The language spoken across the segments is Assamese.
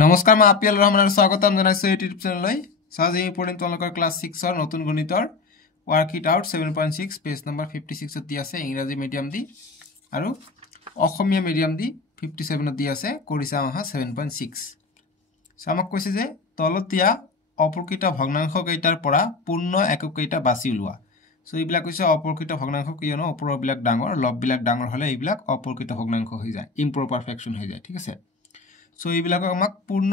নমস্কাৰ মই আপিয়াল ৰহমানৰ স্বাগতম জনাইছো ইউটিউব চেনেললৈ সাজি পঢ়িম তোমালোকৰ ক্লাছ 6 ৰ নতুন গণিতৰ ওয়াৰ্কশীট আউট 7.6 পেজ নম্বৰ 56 দি আছে ইংৰাজী মিডিয়াম দি আৰু অসমীয়া মিডিয়াম দি 57 দি আছে কৰিছা আহা 7.6 সামক কৈছে যে তলতিয়া অপৰকৃত ভগ্নাংশ কেইটাৰ পৰা পূৰ্ণ একক কেইটা বাছি উলোৱা সো এইবিলাক কৈছে অপৰকৃত ভগ্নাংশ কিয়নো ওপৰবিলাক ডাঙৰ লববিলাক ডাঙৰ হলে এইবিলাক অপৰকৃত ভগ্নাংশ হৈ যায় ইম্প্ৰপাৰ ফ্ৰেকশন হৈ যায় ঠিক আছে সো এইবিলাক আমাক পূৰ্ণ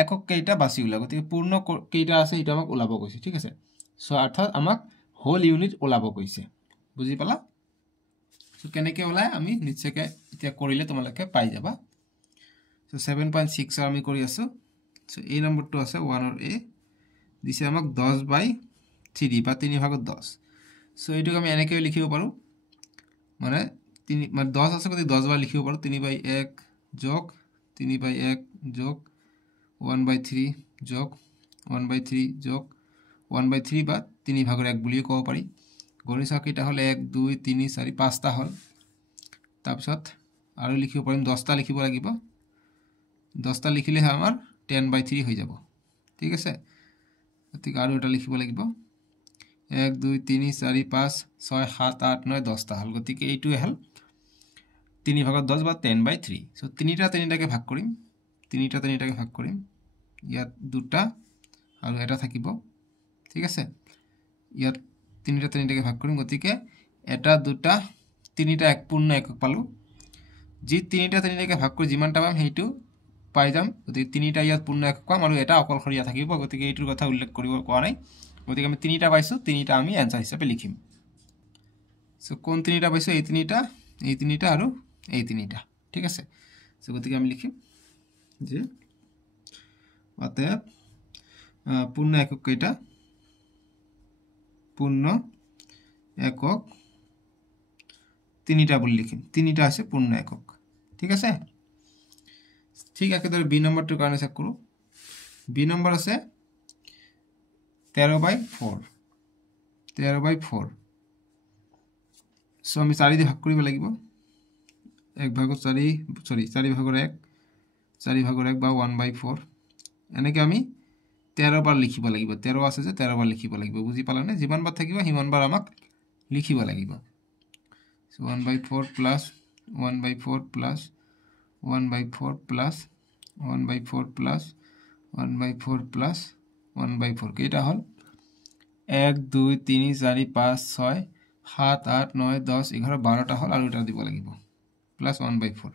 একক কেইটা বাছি উলা গতি পূৰ্ণ কেইটা আছে এটা আমাক উলাব কৈছে ঠিক আছে সো অৰ্থাৎ আমাক হোল ইউনিট উলাব কৈছে বুজি পালা সো কেনেকে উলাই আমি নিশ্চয়কৈ এতিয়া কৰিলে তোমালোকে পাই যাবা সো 7.6 আমি কৰি আছো সো এই নম্বৰটো আছে 1 অৰ এ দিছে আমাক 10/3 বা 3 ভাগত 10 সো এইটোক আমি এনেকৈ লিখিব পাৰো মানে 10 আছে গতি 10 বাৰ লিখিব পাৰো 3/1 যোগ 3/1 যোগ 1/3 যোগ 1/3 যোগ 1/3 বা 3 ভাগৰ 1 বুলি ক'ব পাৰি গণিত কেইটা হল 1 2 3 4 5টা হল তাৰপিছত আৰু লিখিব পাৰিম 10টা লিখিব লাগিব 10টা লিখিলে আমাৰ 10/3 হৈ যাব ঠিক আছে ঠিক আৰু এটা লিখিব লাগিব 1 2 3 4 5 6 7 8 9 10টা হল গতিকে এইটোৱে হল 3 ভাগত 10 বা 10/3 সো 3টাকে ভাগ কৰিম 3টাকে ভাগ কৰিম ইয়াত দুটা আৰু এটা থাকিব ঠিক আছে ইয়াত 3টাকে ভাগ কৰিম গতিকে এটা দুটা 3টা এক পূৰ্ণ একক পালো যি 3টাকে ভাগ কৰি যিমানটা পাম হেইটো পাই যাম গতিকে 3টা ইয়াত পূৰ্ণ একক পাম আৰু এটা অকলশৰীয়া থাকিব গতিকে এইটোৰ কথা উল্লেখ কৰিব কোৱা নাই গতিকে আমি 3টা পাইছো 3টা আমি আনসাৰ হিচাপে লিখিম সো কোন 3টা পাইছো এই 3টা আৰু এই 3টা ঠিক আছে সো গতিকে আমি লিখিম যে অতএব পূর্ণ একক কেইটা পূর্ণ একক 3টা বলি লিখিম 3টা আছে পূর্ণ একক ঠিক আছে ঠিক একেদৰে বি নম্বৰটোৰ কাৰণে চেক কৰো বি নম্বৰ আছে 13/4 সো আমি 4 দি ভাগ কৰিব লাগিব 1 ভাগত 4 ভাগৰ 1 4 ভাগৰ 1 বা 1/4 এনেকৈ আমি 13 বাৰ লিখিব লাগিব 13 আছে যে 13 বাৰ লিখিব লাগিব বুজি পালানে যিমান বাৰ থাকিব হিমান বাৰ আমাক লিখিব লাগিব so 1/4 plus 1/4 plus 1/4 plus 1/4 plus 1/4 plus 1/4 কেইটা হল 1 2 3 4 5 6 7 8 9 10 11 12টা হল আৰু এটা দিব লাগিব প্লাস 1/4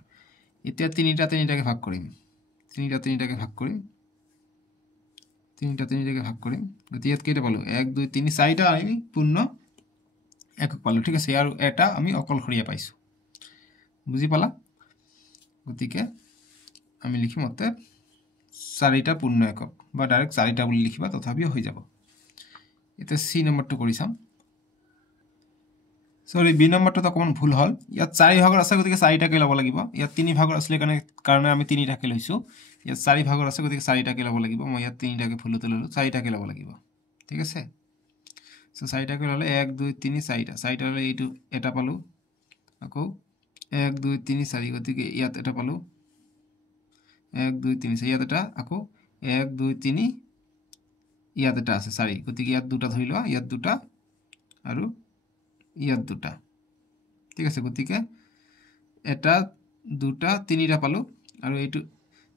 এতিয়া 3টাকে ভাগ কৰিম 3টাকে ভাগ কৰিম 3টাকে ভাগ কৰিম গতি ইয়াত কেইটা পালো 1 2 3 4টা আমি পূৰ্ণ একক পালো ঠিক আছে আৰু এটা আমি অকলশৰীয়া পাইছো বুজি পালা গতিকে আমি লিখিম অতএব 4টা পূৰ্ণ একক বা ডাইৰেক্ট 4টা বুলি লিখিবা তথাপিও হৈ যাব এটা সি নম্বৰটো কৰি চাম সৰি বি নম্বৰটো অকমান ভুল হল ইয়াত 4 ভাগৰ আছে গতিকে 4টাকে ল'ব লাগিব ইয়াত 3 ভাগৰ আছিল কাৰণে আমি 3টাকে লৈছো ইয়াত 4 ভাগৰ আছে গতিকে 4টাকে ল'ব লাগিব মই ইয়াত 3টাকে ভুলতে ললো 4টাকে ল'ব লাগিব ঠিক আছে সো 4টাকে ললে 1 2 3 4টা ললে এইটো এটা পালো আকৌ 1 2 3 4 গতিকে ইয়াত এটা পালো 1 2 3 ইয়াত এটা আকৌ 1 2 3 ইয়াত এটা আছে 4 গতিকে ইয়াত দুটা ধৰি লোৱা ইয়াত দুটা আৰু ইয়াত দুটা ঠিক আছে গতিকে এটা দুটা 3টা পালো আৰু এইটো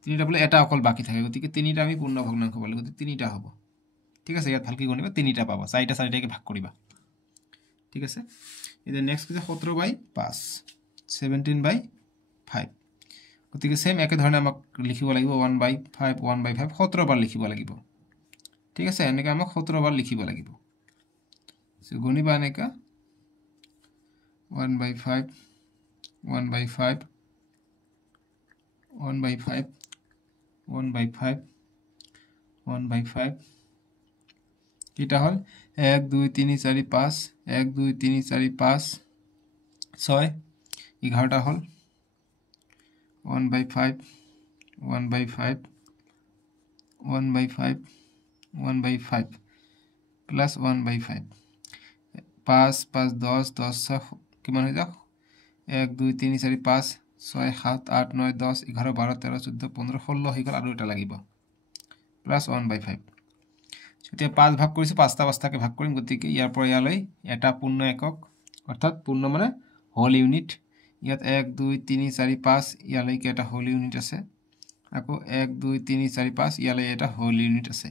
3টা পালে এটা অকল বাকি থাকে গতিকে 3টা আমি পূৰ্ণ ভগ্নাংশ পালো গতিকে 3টা হ'ব ঠিক আছে ইয়াত ভালকৈ গণিবা 3টা পাবা 4টাকে ভাগ কৰিবা ঠিক আছে এতিয়া নেক্সট আছে 17/5 17/5 গতিকে সেম একে ধৰণে আমাক লিখিব লাগিব 1/5 1/5 17 বাৰ লিখিব লাগিব ঠিক আছে এনেকৈ আমাক 17 বাৰ লিখিব লাগিব সো গণিবা এনেকা 1/5 1/5 1/5 1/5 1/5 কিটা হল 1 2 3 4 5 1 2 3 4 5 6 11টা হল 1/5 1/5 1/5 1/5 প্লাস 1/5 5 5 10 10 কিমান হৈ যাওক 1 2 3 4 5 6 7 8 9 10 11 12 13 14 15 16 হৈ গ'ল আৰু এটা লাগিব প্লাস 1/5 এতিয়া 5 ভাগ কৰিছো 5টা অৱস্থাকে ভাগ কৰিম গতিকে ইয়াৰ পৰা ইয়ালৈ এটা পূৰ্ণ একক অৰ্থাৎ পূৰ্ণ মানে হোল ইউনিট ইয়াত 1 2 3 4 5 ইয়ালৈ কি এটা হোল ইউনিট আছে আকৌ 1 2 3 4 5 ইয়ালৈ এটা হোল ইউনিট আছে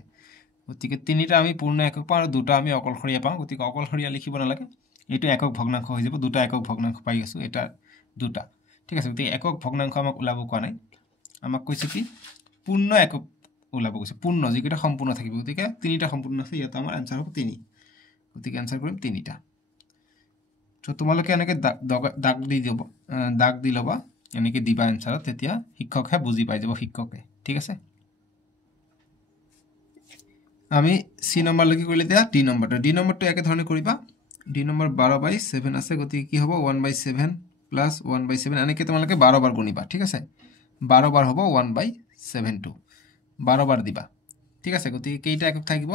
গতিকে তিনিটা আমি পূৰ্ণ একক পাওঁ আৰু দুটা আমি অকলশৰীয়া পাওঁ গতিকে অকলশৰীয়া লিখিব নালাগে এইটো একক ভগ্নাংশ হৈ যাব দুটা একক ভগ্নাংশ পাই আছো এটা দুটা ঠিক আছে গতিকে একক ভগ্নাংশ আমাক ওলাব কোৱা নাই আমাক কৈছে কি পূৰ্ণ একক ওলাব কৈছে পূৰ্ণ যিকেইটা সম্পূৰ্ণ থাকিব গতিকে তিনিটা সম্পূৰ্ণ আছে ইয়াত আমাৰ আনসাৰ হ'ব 3 গতিকে আনসাৰ কৰিম তিনিটা তো তোমালোকে এনেকে দাগ দি ল'বা এনেকে দিবা আনসাৰত তেতিয়া শিক্ষকহে বুজি পাই যাব শিক্ষকে ঠিক আছে আমি সি নম্বৰ লৈকে কৰিলে দিয়া ডি নম্বৰটো একে ধৰণে কৰিবা ডি নম্বৰ 12/7 আছে গতিকে কি হ'ব 1/7 প্লাস 1/7 এনেকে তোমালোকে 12 বাৰ গুণিবা ঠিক আছে 12 বাৰ হ'ব 1/7 টো 12 বাৰ দিবা ঠিক আছে গতিকে কেইটা একক থাকিব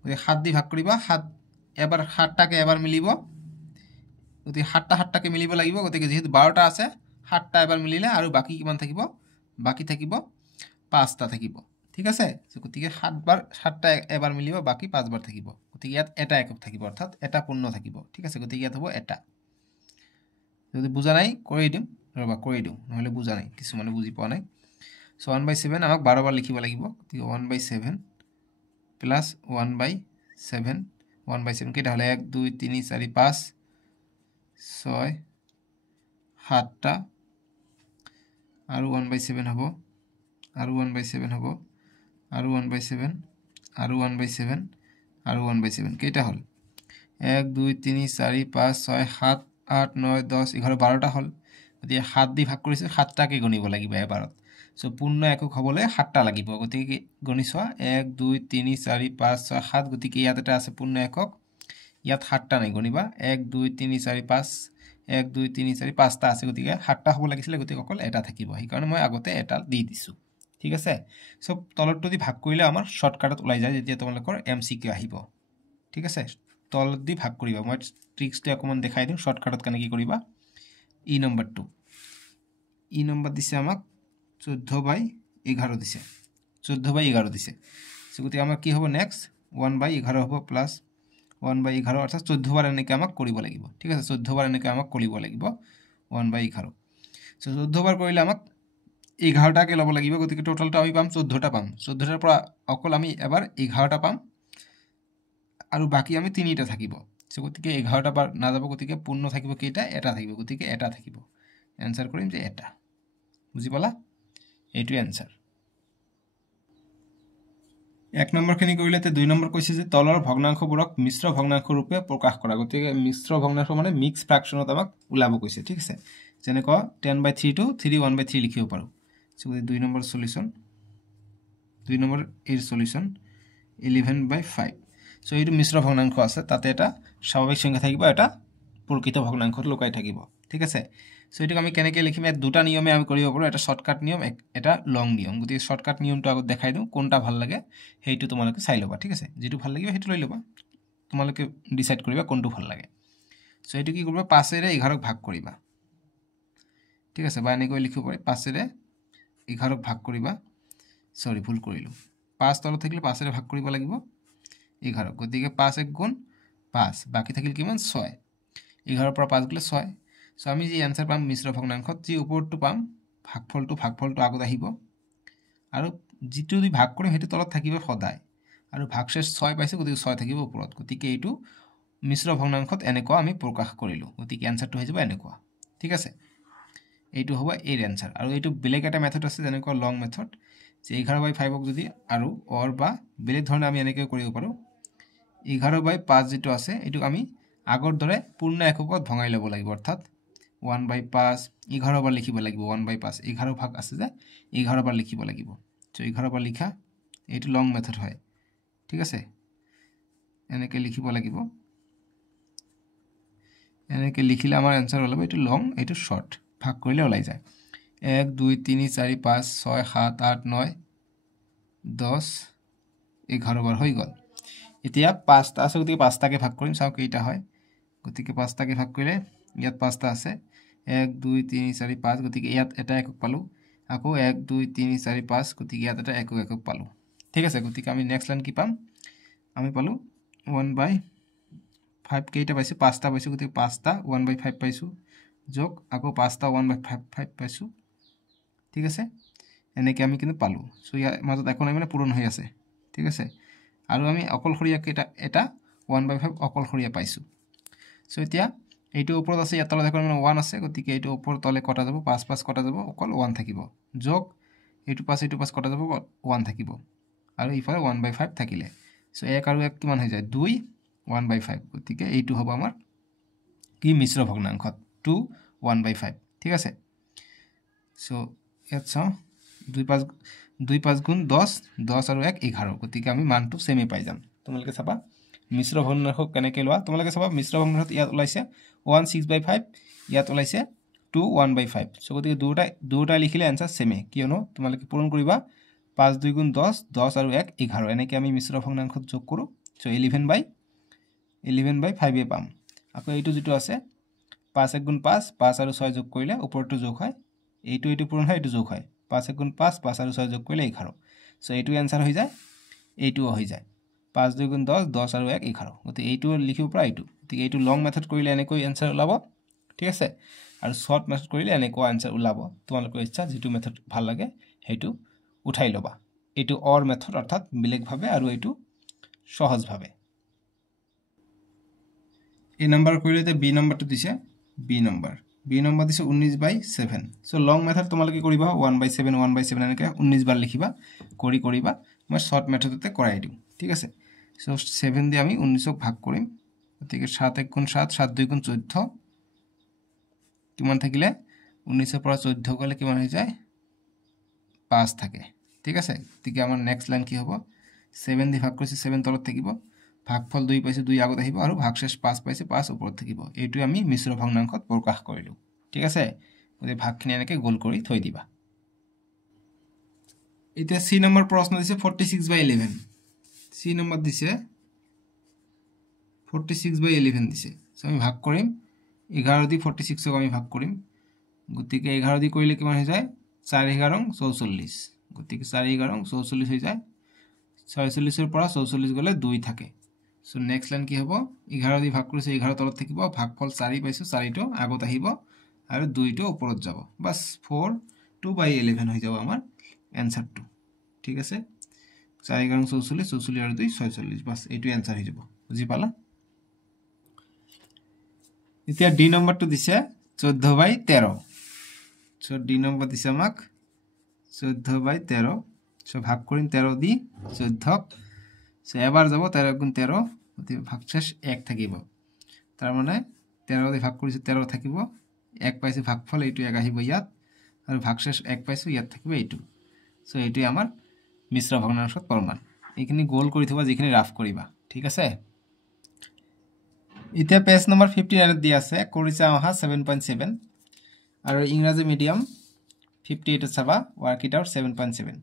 গতিকে 7 দি ভাগ কৰিবা 7 এবাৰ 7টাকে এবাৰ মিলিব গতিকে 7টাকে মিলিব লাগিব গতিকে যেহেতু 12টা আছে 7টা এবাৰ মিলিলে আৰু বাকি কিমান থাকিব বাকি থাকিব 5টা থাকিব ঠিক আছে গতিকে 7টা এবাৰ মিলিব বাকি 5 বাৰ থাকিব গতিকে ইয়াত এটা একক থাকিব অৰ্থাৎ এটা পূৰ্ণ থাকিব ঠিক আছে গতিকে ইয়াত হ'ব এটা যদি বুজা নাই কৰি দিম ৰবা কৰি দিও নহলে বুজা নাই কিছুমানে বুজি পোৱা নাই সো 1/7 আমাক 12 বাৰ লিখিব লাগিব গতিকে 1/7 প্লাস 1/7 1/7 কেইটা হলে 1 2 3 4 5 6 7টা আৰু 1/7 হ'ব আৰু 1/7 হ'ব আৰু 1/7 আৰু 1/7 আৰু 1/7 কেইটা হল 1 2 3 4 5 6 7 8 9 10 11 12টা হল গতিকে 7 দি ভাগ কৰিছে 7টাকে গণিব লাগিব এবাৰত সো পূৰ্ণ একক হ'বলৈ 7টা লাগিব গতিকে গণি চোৱা 1 2 3 4 5 6 7 গতিকে ইয়াত এটা আছে পূৰ্ণ একক ইয়াত 7টা নাই গণিবা 1 2 3 4 5 1 2 3 4 5টা আছে গতিকে 7টা হ'ব লাগিছিল গতিকে অকল এটা থাকিব সেই কাৰণে মই আগতে এটা দি দিছো ঠিক আছে সো তলটো দি ভাগ কৰিলে আমাৰ শৰ্টকাটত ওলাই যায় যেতিয়া তোমালোকৰ এমসিকিউ আহিব ঠিক আছে তলত দি ভাগ কৰিবা মই ট্ৰিক্সটো অকমান দেখাই দিম শৰ্টকাটত কেনেকৈ কৰিবা ই নম্বৰ দিছে আমাক 14/11 দিছে 14/11 দিছে সো গতিকে আমাৰ কি হ'ব নেক্সট 1/11 হ'ব প্লাস 1/11 অৰ্থাৎ 14 বাৰ এনেকৈ আমাক কৰিব লাগিব ঠিক আছে 14 বাৰ এনেকৈ আমাক কৰিব লাগিব 1/11 সো 14 বাৰ কৰিলে আমাক 11টাকে ল'ব লাগিব গতিকে টোটালটো আমি পাম 14টা পাম 14টাৰ পৰা অকল আমি এবাৰ 11টা পাম আৰু বাকি আমি 3টা থাকিব সো গতিকে 11টা বাৰ না যাব গতিকে পূৰ্ণ থাকিব কেইটা এটা থাকিব গতিকে এটা থাকিব আনসাৰ কৰিম যে এটা বুজি পালা এইটো আনসাৰ এক নম্বৰ খিনি কৰিলে তে 2 নম্বৰ কৈছে যে তলৰ ভগ্নাংশবোৰক মিশ্ৰ ভগ্নাংশ ৰূপে প্ৰকাশ কৰা গতিকে মিশ্ৰ ভগ্নাংশ মানে মিক্স ফ্ৰাকশনত আমাক ওলাব কৈছে ঠিক আছে যেনেকৈ 10/3 টো 3 1/3 লিখিব পাৰো সো 2 নম্বৰ সলিউশন 2 নম্বৰ এৰ সলিউশন 11/5 সো এইটো মিশ্ৰ ভগ্নাংশ আছে তাতে এটা স্বাভাৱিক সংখ্যা থাকিব এটা প্ৰকৃত ভগ্নাংশত লুকাই থাকিব ঠিক আছে সো এটাক আমি কেনেকৈ লিখিম এই দুটা নিয়মে আমি কৰিব পাৰো এটা শর্টকাট নিয়ম এটা লং নিয়ম গতি শর্টকাট নিয়মটো আগত দেখাই দিও কোনটা ভাল লাগে হেইটো তোমালোকে চাই লবা ঠিক আছে যেটো ভাল লাগিব হেইটো লৈ লবা তোমালোকে ডিসাইড কৰিবা কোনটো ভাল লাগে সো এটো কি কৰিবা 5 এৰে 11ক ভাগ কৰিবা ঠিক আছে বা এনেকৈ লিখিব পাৰি 5 এৰে 11ক ভাগ কৰিবা সৰি ভুল কৰিলো 5 তলত থাকিলে 5 এৰে ভাগ কৰিব লাগিব 11 গতিকে 5 1 গুণ 5 বাকি থাকিল কিমান 6 11 পৰা 5 গলে 6 সো আমি যে आंसर পাম মিশ্ৰ ভগ্নাংশত যে উপৰটো পাম ভাগফলটো আগত আহিব আৰু যেটো দি ভাগ কৰিম হেতু তলত থাকিব সদায় আৰু ভাগশেষ 6 পাইছে গতিকে 6 থাকিব ওপৰত গতিকে এইটো মিশ্ৰ ভগ্নাংশত এনেকুৱা আমি প্ৰকাশ কৰিলো গতিকে आंसरটো হৈ যাব এনেকুৱা ঠিক আছে এইটো হ'ব এৰ आंसर আৰু এইটো বেলেগ এটা মেথড আছে যেনেকুৱা লং মেথড যে 11/5 ক যদি আৰু অৰ বা বেলেগ ধৰণে আমি এনেকৈ কৰিব পাৰো 11/5 যেটো আছে এটো আমি আগৰ দৰে পূৰ্ণ এককত ভঙাই ল'ব লাগিব অৰ্থাৎ 1/5 11 বাৰ লিখিব লাগিব 1/5 11 ভাগ আছে যে 11 বাৰ লিখিব লাগিব সো 11 বাৰ লিখা এইটো লং মেথড হয় ঠিক আছে এনেকৈ লিখিব লাগিব এনেকৈ লিখিলে আমাৰ आंसर ওলাব এইটো লং এইটো শৰ্ট ভাগ কৰিলে ওলাই যায় 1 2 3 4 5 6 7 8 9 10 11 বাৰ হৈ গল এতিয়া 5টা আছে গতিকে 5টাকে ভাগ কৰিম চাও কেইটা হয় গতিকে 5টাকে ভাগ কৰিলে ইয়াত 5টা আছে 1 2 3 4 5 গতিকে ইয়াত এটা একক পালো আকৌ 1 2 3 4 5 গতিকে ইয়াত এটা একক পালো ঠিক আছে গতিকে আমি নেক্সট লাইন কি পাম আমি পালো 1/5 কেইটা পাইছো 5টা পাইছো গতিকে 5টা 1/5 পাইছো যোগ আকৌ 5টা 1/5 পাইছো ঠিক আছে এনেকৈ আমি কিন্তু পালো সো ইয়াৰ মাজত একো নাই মানে পূৰণ হৈ আছে ঠিক আছে আৰু আমি অকলশৰীয়া এটা 1/5 অকলশৰীয়া পাইছো সো এতিয়া এইটো ওপৰত আছে ইয়াত তলত দেখোন মানে 1 আছে গতিকে এইটো ওপৰ তলে কটা যাব 5 5 কটা যাব অকল 1 থাকিব যোগ এইটো 5 কটা যাব 1 থাকিব আৰু ইফালে 1/5 থাকিলে সো 1 আৰু 1 কিমান হৈ যায় 2 1/5 গতিকে এইটো হ'ব আমাৰ কি মিশ্র ভগ্নাংশ 2 1/5 ঠিক আছে সো ইয়াত চাও 2 5 গুণ 10 10 আৰু 1 11 গতিকে আমি মানটো সেমে পাই যাম তোমালোকে চাবা মিশ্র ভগ্নাংশ কেনেকৈ লোৱা তোমালোকে চাবা মিশ্র ভগ্নাংশ ইয়াত ওলাইছে 1 6/5 ইয়াত ওলাইছে 2 1/5 সো গতিকে দুটা লিখিলে आंसर সেমে কিয়নো তোমালোকে পূৰণ কৰিবা 5 2 গুণ 10 10 আৰু 1 11 এনেকৈ আমি মিশ্ৰ ভগ্নাংশত যোগ কৰো সো 11/5 এ পাম আকৌ এইটো যেটো আছে 5 1 গুণ 5 5 আৰু 6 যোগ কৰিলে ওপৰটো যোগ হয় এইটো পূৰণ হয় এইটো যোগ হয় 5 1 গুণ 5 5 আৰু 6 যোগ কৰিলে 11 সো এইটো आंसर হৈ যায় এইটোও হৈ যায় 5 2 গুণ 10 10 আৰু 1 11 গতিকে এইটো লিখিব পৰা এইটো গতিকে এইটো লং মেথড কৰিলে এনেকৈ आंसर ওলাব ঠিক আছে আৰু শৰ্ট মেথড কৰিলে এনেকৈ आंसर ওলাব তোমালোকৰ ইচ্ছা যেটো মেথড ভাল লাগে হেতু উঠাই লবা এইটো অৰ মেথড অৰ্থাৎ বিলেক ভাবে আৰু এইটো সহজ ভাবে এই নাম্বাৰ কৰিলে বি নাম্বাৰটো দিছে বি নাম্বাৰ দিছে 19/7 সো লং মেথড তোমালোকে কৰিবা 1/7 1/7 এনেকৈ 19 বাৰ লিখিবা কৰিবা মই শৰ্ট মেথডতে কৰাই দিম ঠিক আছে সো 7 দি আমি 19 ক ভাগ কৰিম গতিকে 7 1 গুণ 7 7 2 গুণ 14 কিমান থাকিলে 19 পৰা 14 গলে কিমান হৈ যায় 5 থাকে ঠিক আছে গতিকে আমাৰ নেক্সট লাইন কি হ'ব 7 দি ভাগ কৰিছে 7 তলত থাকিব ভাগফল 2 পাইছে 2 আগত আহিব আৰু ভাগশেষ 5 পাইছে 5 ওপৰত থাকিব এইটো আমি মিশ্ৰ ভগ্নাংশত প্ৰকাশ কৰিলো ঠিক আছে গতিকে ভাগখিনি এনেকৈ গোল কৰি থৈ দিবা এতিয়া সি নম্বৰ প্ৰশ্ন দিছে 46/11 সি নম্বৰ দিছে 46/11 দিছে সো আমি ভাগ কৰিম 11 দি 46 ক আমি ভাগ কৰিম গতিকে 11 দি কৰিলে কিমান হৈ যায় 4 11 44 গতিকে 4 11 44 হৈ যায় 46 ৰ পৰা 44 গলে 2 থাকে সো নেক্সট লাইন কি হ'ব 11 দি ভাগ কৰিছে 11 তলত থাকিব ভাগফল 4 পাইছো 4 টো আগত আহিব আৰু 2 টো ওপৰত যাব বাস 4 2/11 হৈ যাব আমাৰ आंसरটো ঠিক আছে 4 11 44 44 আৰু 2 46 বাস এইটো आंसर হৈ যাব বুজি পালা এতিয়া ডি নম্বৰটো দিছে 14/13 সো ডি নম্বৰ দিছে আমাক 14/13 সো ভাগ কৰিম 13 দি 14 সো এবাৰ যাব 13 গুণ 13 গতিকে ভাগশেষ 1 থাকিব তাৰ মানে 13 দি ভাগ কৰিছে 13 থাকিব 1 পাইছে ভাগফল এইটো 1 আহিব ইয়াত আৰু ভাগশেষ 1 পাইছো ইয়াত থাকিব এইটো সো এইটো আমাৰ মিশ্ৰ ভগ্নাংশত প্ৰমাণ এইখিনি গোল কৰি থবা যিখিনি ৰাফ কৰিবা ঠিক আছে এতিয়া পেজ নম্বৰ 59 দি আছে কৰিছে আহা 7.7 আৰু ইংৰাজী মিডিয়াম 58 চাবা ওয়ার্ক ইট আউট 7.7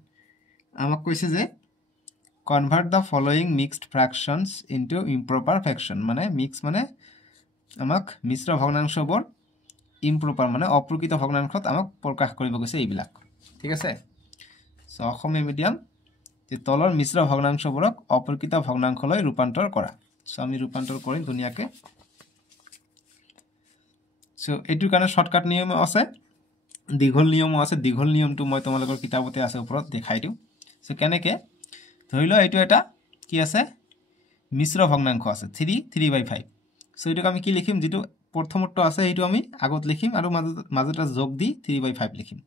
আমাক কৈছে যে convert the following mixed fractions into improper fraction মানে mix মানে আমাক মিশ্র ভগ্নাংশবোৰ improper মানে অপ্ৰকৃত ভগ্নাংশত আমাক প্ৰকাশ কৰিব কৈছে এইবিলাক ঠিক আছে সো অসমীয়া মিডিয়াম যে তলৰ মিশ্ৰ ভগ্নাংশবোৰক অপ্ৰকৃত ভগ্নাংশলৈ ৰূপান্তৰ কৰা সো আমি ৰূপান্তৰ কৰিম দুনিয়াকে সো এটুৰ কাৰণে শৰ্টকাট নিয়ম আছে দীঘল নিয়ম আছে দীঘল নিয়মটো মই তোমালোকৰ কিতাপতে আছে ওপৰত দেখাই দিম সো কেনেকৈ ধৰি লও এইটো এটা কি আছে মিশ্র ভগ্নাংশ আছে 3/5 সো এটুক আমি কি লিখিম যেটো প্ৰথমটো আছে এইটো আমি আগত লিখিম আৰু মাজটা যোগ দি 3/5 লিখিম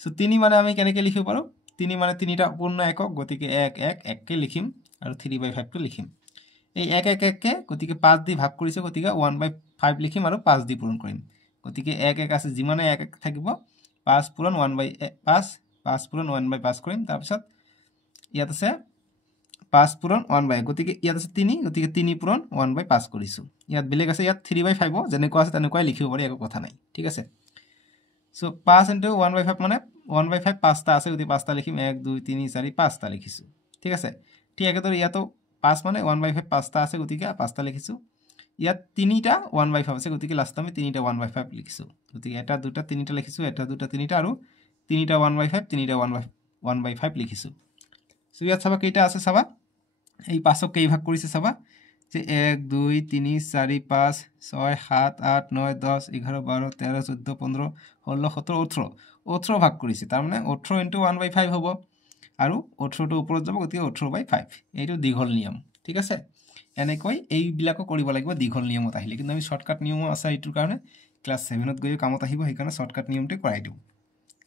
সো 3 মানে আমি কেনেকৈ লিখিব পাৰো 3 মানে তিনিটা পূৰ্ণ একক গতিকে 1 1 1 কে লিখিম আৰু 3/5 টো লিখিম এই 1 1 1 কে গতিকে 5 দি ভাগ কৰিছে গতিকে 1/5 লিখিম আৰু 5 দি পূৰণ কৰিম গতিকে 1 1 আছে যিমানে 1 1 থাকিব 5 পূৰণ 1/5 5 পূৰণ 1/5 কৰিম তাৰ পিছত ইয়াত আছে 5 পূৰণ 1/5 গতিকে ইয়াত আছে 3 গতিকে 3 পূৰণ 1/5 কৰিছো ইয়াত বেলেগ আছে ইয়াত 3/5 যেনেকৈ আছে তেনেকৈ লিখিব পাৰি একো কথা নাই ঠিক আছে সো 5 * 1/5 মানে 1/5 5টা আছে গতিকে 5টা লিখিম 1 2 3 4 5টা লিখিছো ঠিক আছে ঠিক একেদৰে ইয়াতো 5 মানে 1/5 5টা আছে গতিকে 5টা লিখিছো ইয়াত তিনিটা 1/5 আছে গতিকে লাষ্ট আমি তিনিটা 1/5 লিখিছোঁ গতিকে এটা দুটা তিনিটা লিখিছোঁ এটা দুটা তিনিটা আৰু তিনিটা 1/5 তিনিটা 1/5 লিখিছোঁ সো ইয়াত চাবা কেইটা আছে চাবা এই 5ক কেই ভাগ কৰিছে চাবা যে 1 2 3 4 5 6 7 8 9 10 11 12 13 14 15 16 17 18 18 ভাগ কৰিছে তাৰ মানে 18 * 1/5 হ'ব আৰু 18 টো ওপৰত যাব গতিকে 18/5 এইটো দীঘল নিয়ম ঠিক আছে এনেকৈ এই বিলাকো কৰিব লাগিব দীঘল নিয়মত আহিলে কিন্তু আমি শৰ্টকাট নিয়ম আছে এইটোৰ কাৰণে ক্লাস 7 ত গৈ কামত আহিব সেইকাৰণে শৰ্টকাট নিয়মটো কৰাই দিও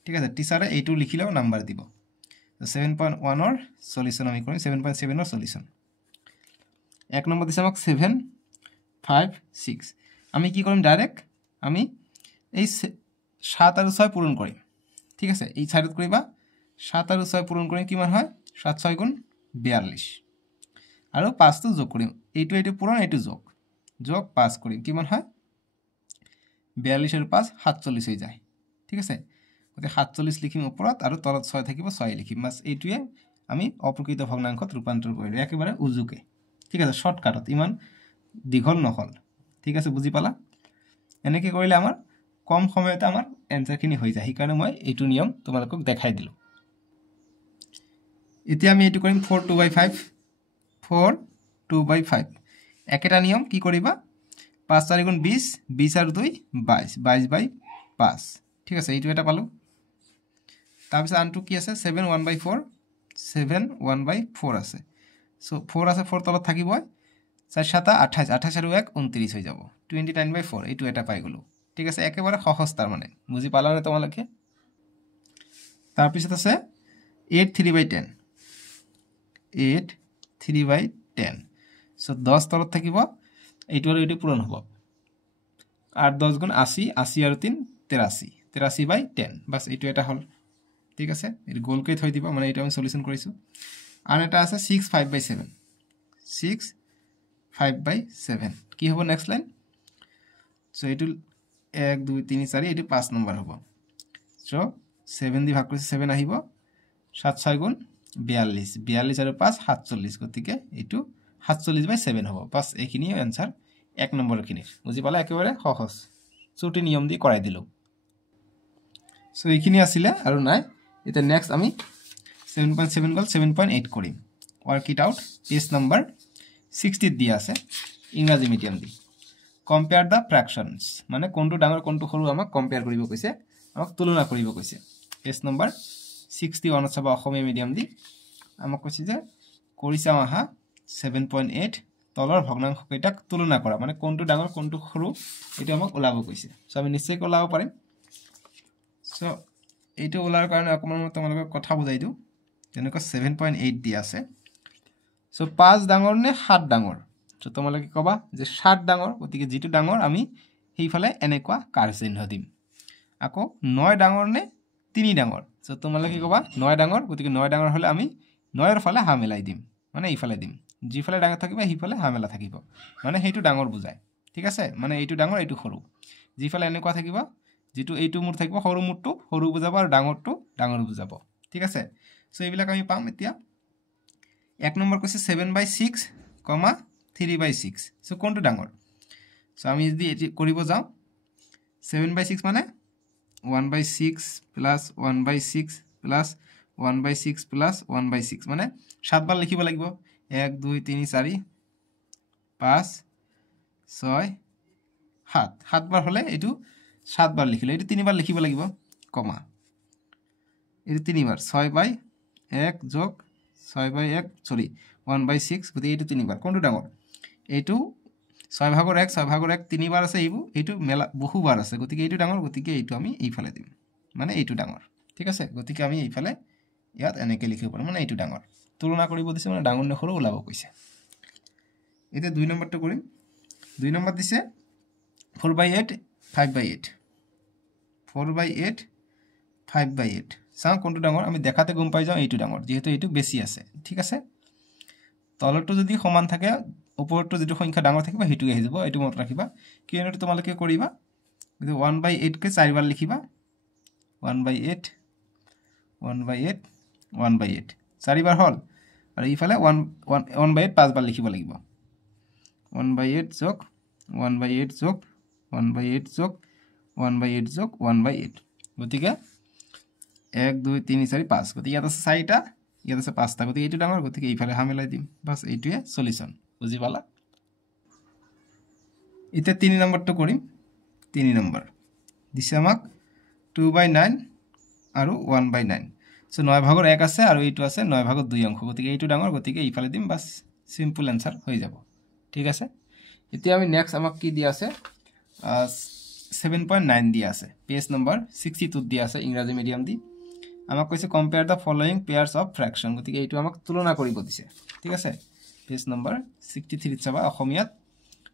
ঠিক আছে টিচাৰে এইটো লিখিলেও নাম্বাৰ দিব 7.1 ৰ সলিউশন আমি কৰিম 7.7 ৰ সলিউশন এক নম্বৰ দিছে আমাক 7 5 6 আমি কি কৰিম ডাইৰেক্ট আমি এই 7 আৰু 6 পূৰণ কৰিম ঠিক আছে এই সাইডত কৰিবা 7 আৰু 6 পূৰণ কৰিম কিমান হয় 7 6 গুণ 42 আৰু 5 টো যোগ কৰিম এইটো পূৰণ এইটো যোগ 5 কৰিম কিমান হয় 42 আৰু 5 47 হৈ যায় ঠিক আছে গতে 47 লিখিম ওপৰত আৰু তলত 6 থাকিব 6 লিখিম বাস এইটোৱে আমি অপ্ৰকৃত ভগ্নাংশত ৰূপান্তৰ কৰিলো একেবাৰে উজুকে ঠিক আছে শৰ্টকাটত ইমান দীঘল নহল ঠিক আছে বুজি পালা এনেকৈ কৰিলে আমাৰ কম সময়তে আমাৰ এনসাৰখিনি হৈ যায় সেইকাৰণে মই এইটো নিয়ম তোমালোকক দেখাই দিলো এতিয়া আমি এইটো কৰিম 4 2/5 4 2/5 একেটা নিয়ম কি কৰিবা 5 4 গুণ 20 20 আৰু 2 22 22/5 ঠিক আছে এইটো এটা পালো তাৰ পিছত আনটো কি আছে 7 1/4 7 1/4 আছে সো 4 আছে 4 তলত থাকিব 4 7 28 28 আৰু 1 29 হৈ যাব 29/4 এইটো এটা পাই গলো ঠিক আছে একেবাৰে সহজ তাৰ মানে বুজি পালানে তোমালোকে তাৰ পিছত আছে 8 3/10 8 3/10 সো 10 তলত থাকিব এইটো আৰু এইটো পূৰণ হ'ব 8 10 গুণ 80 80 আৰু 3 83 83/10 বাস এইটো এটা হল ঠিক আছে এই গোলকৈ থৈ দিব মানে এটা আমি সলিউশন কৰিছো আৰু এটা আছে 6 5/7 6 5/7 কি হ'ব নেক্সট লাইন সো এইটো 1 2 3 4 এইটো 5 নম্বৰ হ'ব সো 7 দি ভাগ কৰিছে 7 আহিব 7 6 গুণ 42 42 আৰু 5 47 গতিকে এইটো 47/7 হ'ব বাস এইখিনি आंसर এক নম্বৰখিনি বুজি পালা একেবাৰে সহজ ছুটি নিয়ম দি কৰাই দিলো সো এইখিনি আছিল আৰু নাই এটা নেক্সট আমি 7.7 গল 7.8 কৰিম work it out page number 60 দিয়া আছে ইংৰাজী মিডিয়াম দি কম্পেয়াৰ দা ফ্ৰ্যাকশনস মানে কোনটো ডাঙৰ কোনটো সৰু আমাক কম্পেয়াৰ কৰিব কৈছে আমাক তুলনা কৰিব কৈছে পেজ নাম্বাৰ 61 আছে অসমীয়া মিডিয়াম দি আমাক কৈছে যে কৰিছা আহা 7.8 তলৰ ভগ্নাংশ কেইটাক তুলনা কৰা মানে কোনটো ডাঙৰ কোনটো সৰু এটা আমাক ওলাব কৈছে সো আমি নিশ্চয় ওলাব পাৰিম সো এইটো ওলাৰ কাৰণে অকমান তোমালোকক কথা বুজাই দিও যেনেকৈ 7.8 দিয়া আছে সো 5 ডাঙৰ নে 7 ডাঙৰ সো তোমালোকে কবা যে 7 ডাঙৰ গতিকে যেটো ডাঙৰ আমি সেইফালে এনেকুৱা কাৰ চিহ্ন দিম আকৌ 9 ডাঙৰ নে 3 ডাঙৰ সো তোমালোকে কবা 9 ডাঙৰ গতিকে 9 ডাঙৰ হলে আমি 9 ৰ ফালে হা মিলাই দিম মানে এইফালে দিম যিফালে ডাঙৰ থাকিব সেইফালে হা মেলা থাকিব মানে হেইটো ডাঙৰ বুজায় ঠিক আছে মানে এইটো ডাঙৰ এইটো সৰু যিফালে এনেকুৱা থাকিব যেটো এইটো মুৰ থাকিব সৰু মুৰটো সৰু বুজাব আৰু ডাঙৰটো ডাঙৰ বুজাব ঠিক আছে সো এইবিলাক আমি পাম এতিয়া এক নম্বৰ কৈছে 7/6, 3/6 সো কোনটো ডাঙৰ সো আমি যদি এটি কৰিব যাও 7/6 মানে 1/6 plus 1/6 plus 1/6 plus 1/6 মানে 7 বার লিখিব লাগিব 1 2 3 4 5 6 7 7 বার হলে এটু 7 বার লিখিলে এটু 3 বার লিখিব লাগিব কমা এটু 3 বার 6/1 যোগ 6/1 সরি 1/6 গতি এটু 3 বার কোনটো ডাঙৰ এটু 6/1 6/1 3 বাৰ আছে এইটো মেলা বহু বাৰ আছে গতিকে এইটো ডাঙৰ গতিকে এইটো আমি এইফালে দিম মানে এইটো ডাঙৰ ঠিক আছে গতিকে আমি এইফালে ইয়াত এনেকে লিখিব পাৰো মানে এইটো ডাঙৰ তুলনা কৰিব দিছে মানে ডাঙৰ নে সৰু ওলাব কৈছে এটা 2 নম্বৰটো কৰিম 2 নম্বৰ দিছে 4/8 5/8 4/8 5/8 চাও কোনটো ডাঙৰ আমি দেখাতে গম পাই যাও এইটো ডাঙৰ যেহেতু এইটো বেছি আছে ঠিক আছে তলটো যদি সমান থাকে ওপৰটো যেটো সংখ্যা ডাঙৰ থাকিব হেতু আহি যাব এটো মনত ৰাখিবা কিয়নো তোমালোকে কৰিবা 1/8 কে 4 বাৰ লিখিবা 1/8 1/8 1/8 4 বাৰ হল আৰু ইফালে 1/8 5 বাৰ লিখিব লাগিব 1/8 যোগ 1/8 যোগ 1/8 যোগ 1/8 যোগ 1/8 গতিকে 1 2 3 4 5 গতিকে ইয়াত আছে 4টা ইয়াত আছে 5টা গতিকে এইটো ডাঙৰ গতিকে এইফালে হামিলাই দিম বাস এইটোৱে সলিউশন বুজি পালা এতিয়া 3 নম্বৰটো কৰিম 3 নম্বৰ দিছে আমাক 2/9 আৰু 1/9 সো 9 ভাগৰ 1 আছে আৰু এইটো আছে 9 ভাগৰ 2 অংশ গতিকে এইটো ডাঙৰ গতিকে এইফালে দিম বাস সিম্পল আনসার হৈ যাব ঠিক আছে এতিয়া আমি নেক্সট আমাক কি দিয়া আছে 7.9 দিয়া আছে পেজ নম্বৰ 62 দিয়া আছে ইংৰাজী মিডিয়াম দি আমাক কৈছে কম্পেয়াৰ দা ফলোইং পেয়াৰ্স অফ ফ্ৰেকশন গতিকে এইটো আমাক তুলনা কৰিব দিছে ঠিক আছে পেজ নম্বৰ 63 চাবা অসমীয়াত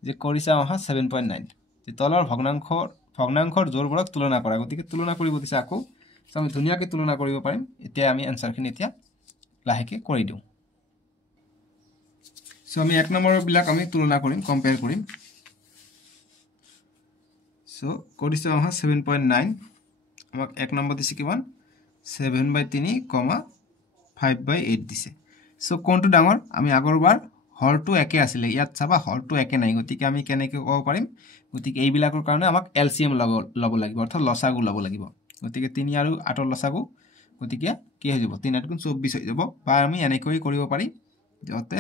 যে কৰিছা অহা 7.9 যে তলৰ ভগ্নাংশৰ জোৰবোৰক তুলনা কৰা গতিকে তুলনা কৰিব দিছে আকৌ সো আমি ধুনিয়াকৈ তুলনা কৰিব পাৰিম এতিয়া আমি আনসাৰখিনি এতিয়া লাহেকে কৰি দিও সো আমি এক নম্বৰৰ বিলাক আমি তুলনা কৰিম কম্পেয়াৰ কৰিম সো কৰিছা অহা 7.9 আমাক এক নম্বৰ দিছে কিমান 7/3, 5/8 দিছে সো কোনটো ডাঙৰ আমি আগৰবাৰ হৰটো একে আছিল ইয়াত চাবা হৰটো একে নাই গতিকে আমি কেনেকৈ ক'ব পাৰিম গতিকে এই বিলাকৰ কাৰণে আমাক এলসিএম লব লাগিব অৰ্থাৎ লসাগু লব লাগিব গতিকে 3 আৰু 8 ৰ লসাগু গতিকে কি হৈ যাব 3 8 গুণ 24 হৈ যাব বা আমি এনেকৈ কৰিব পাৰি যতে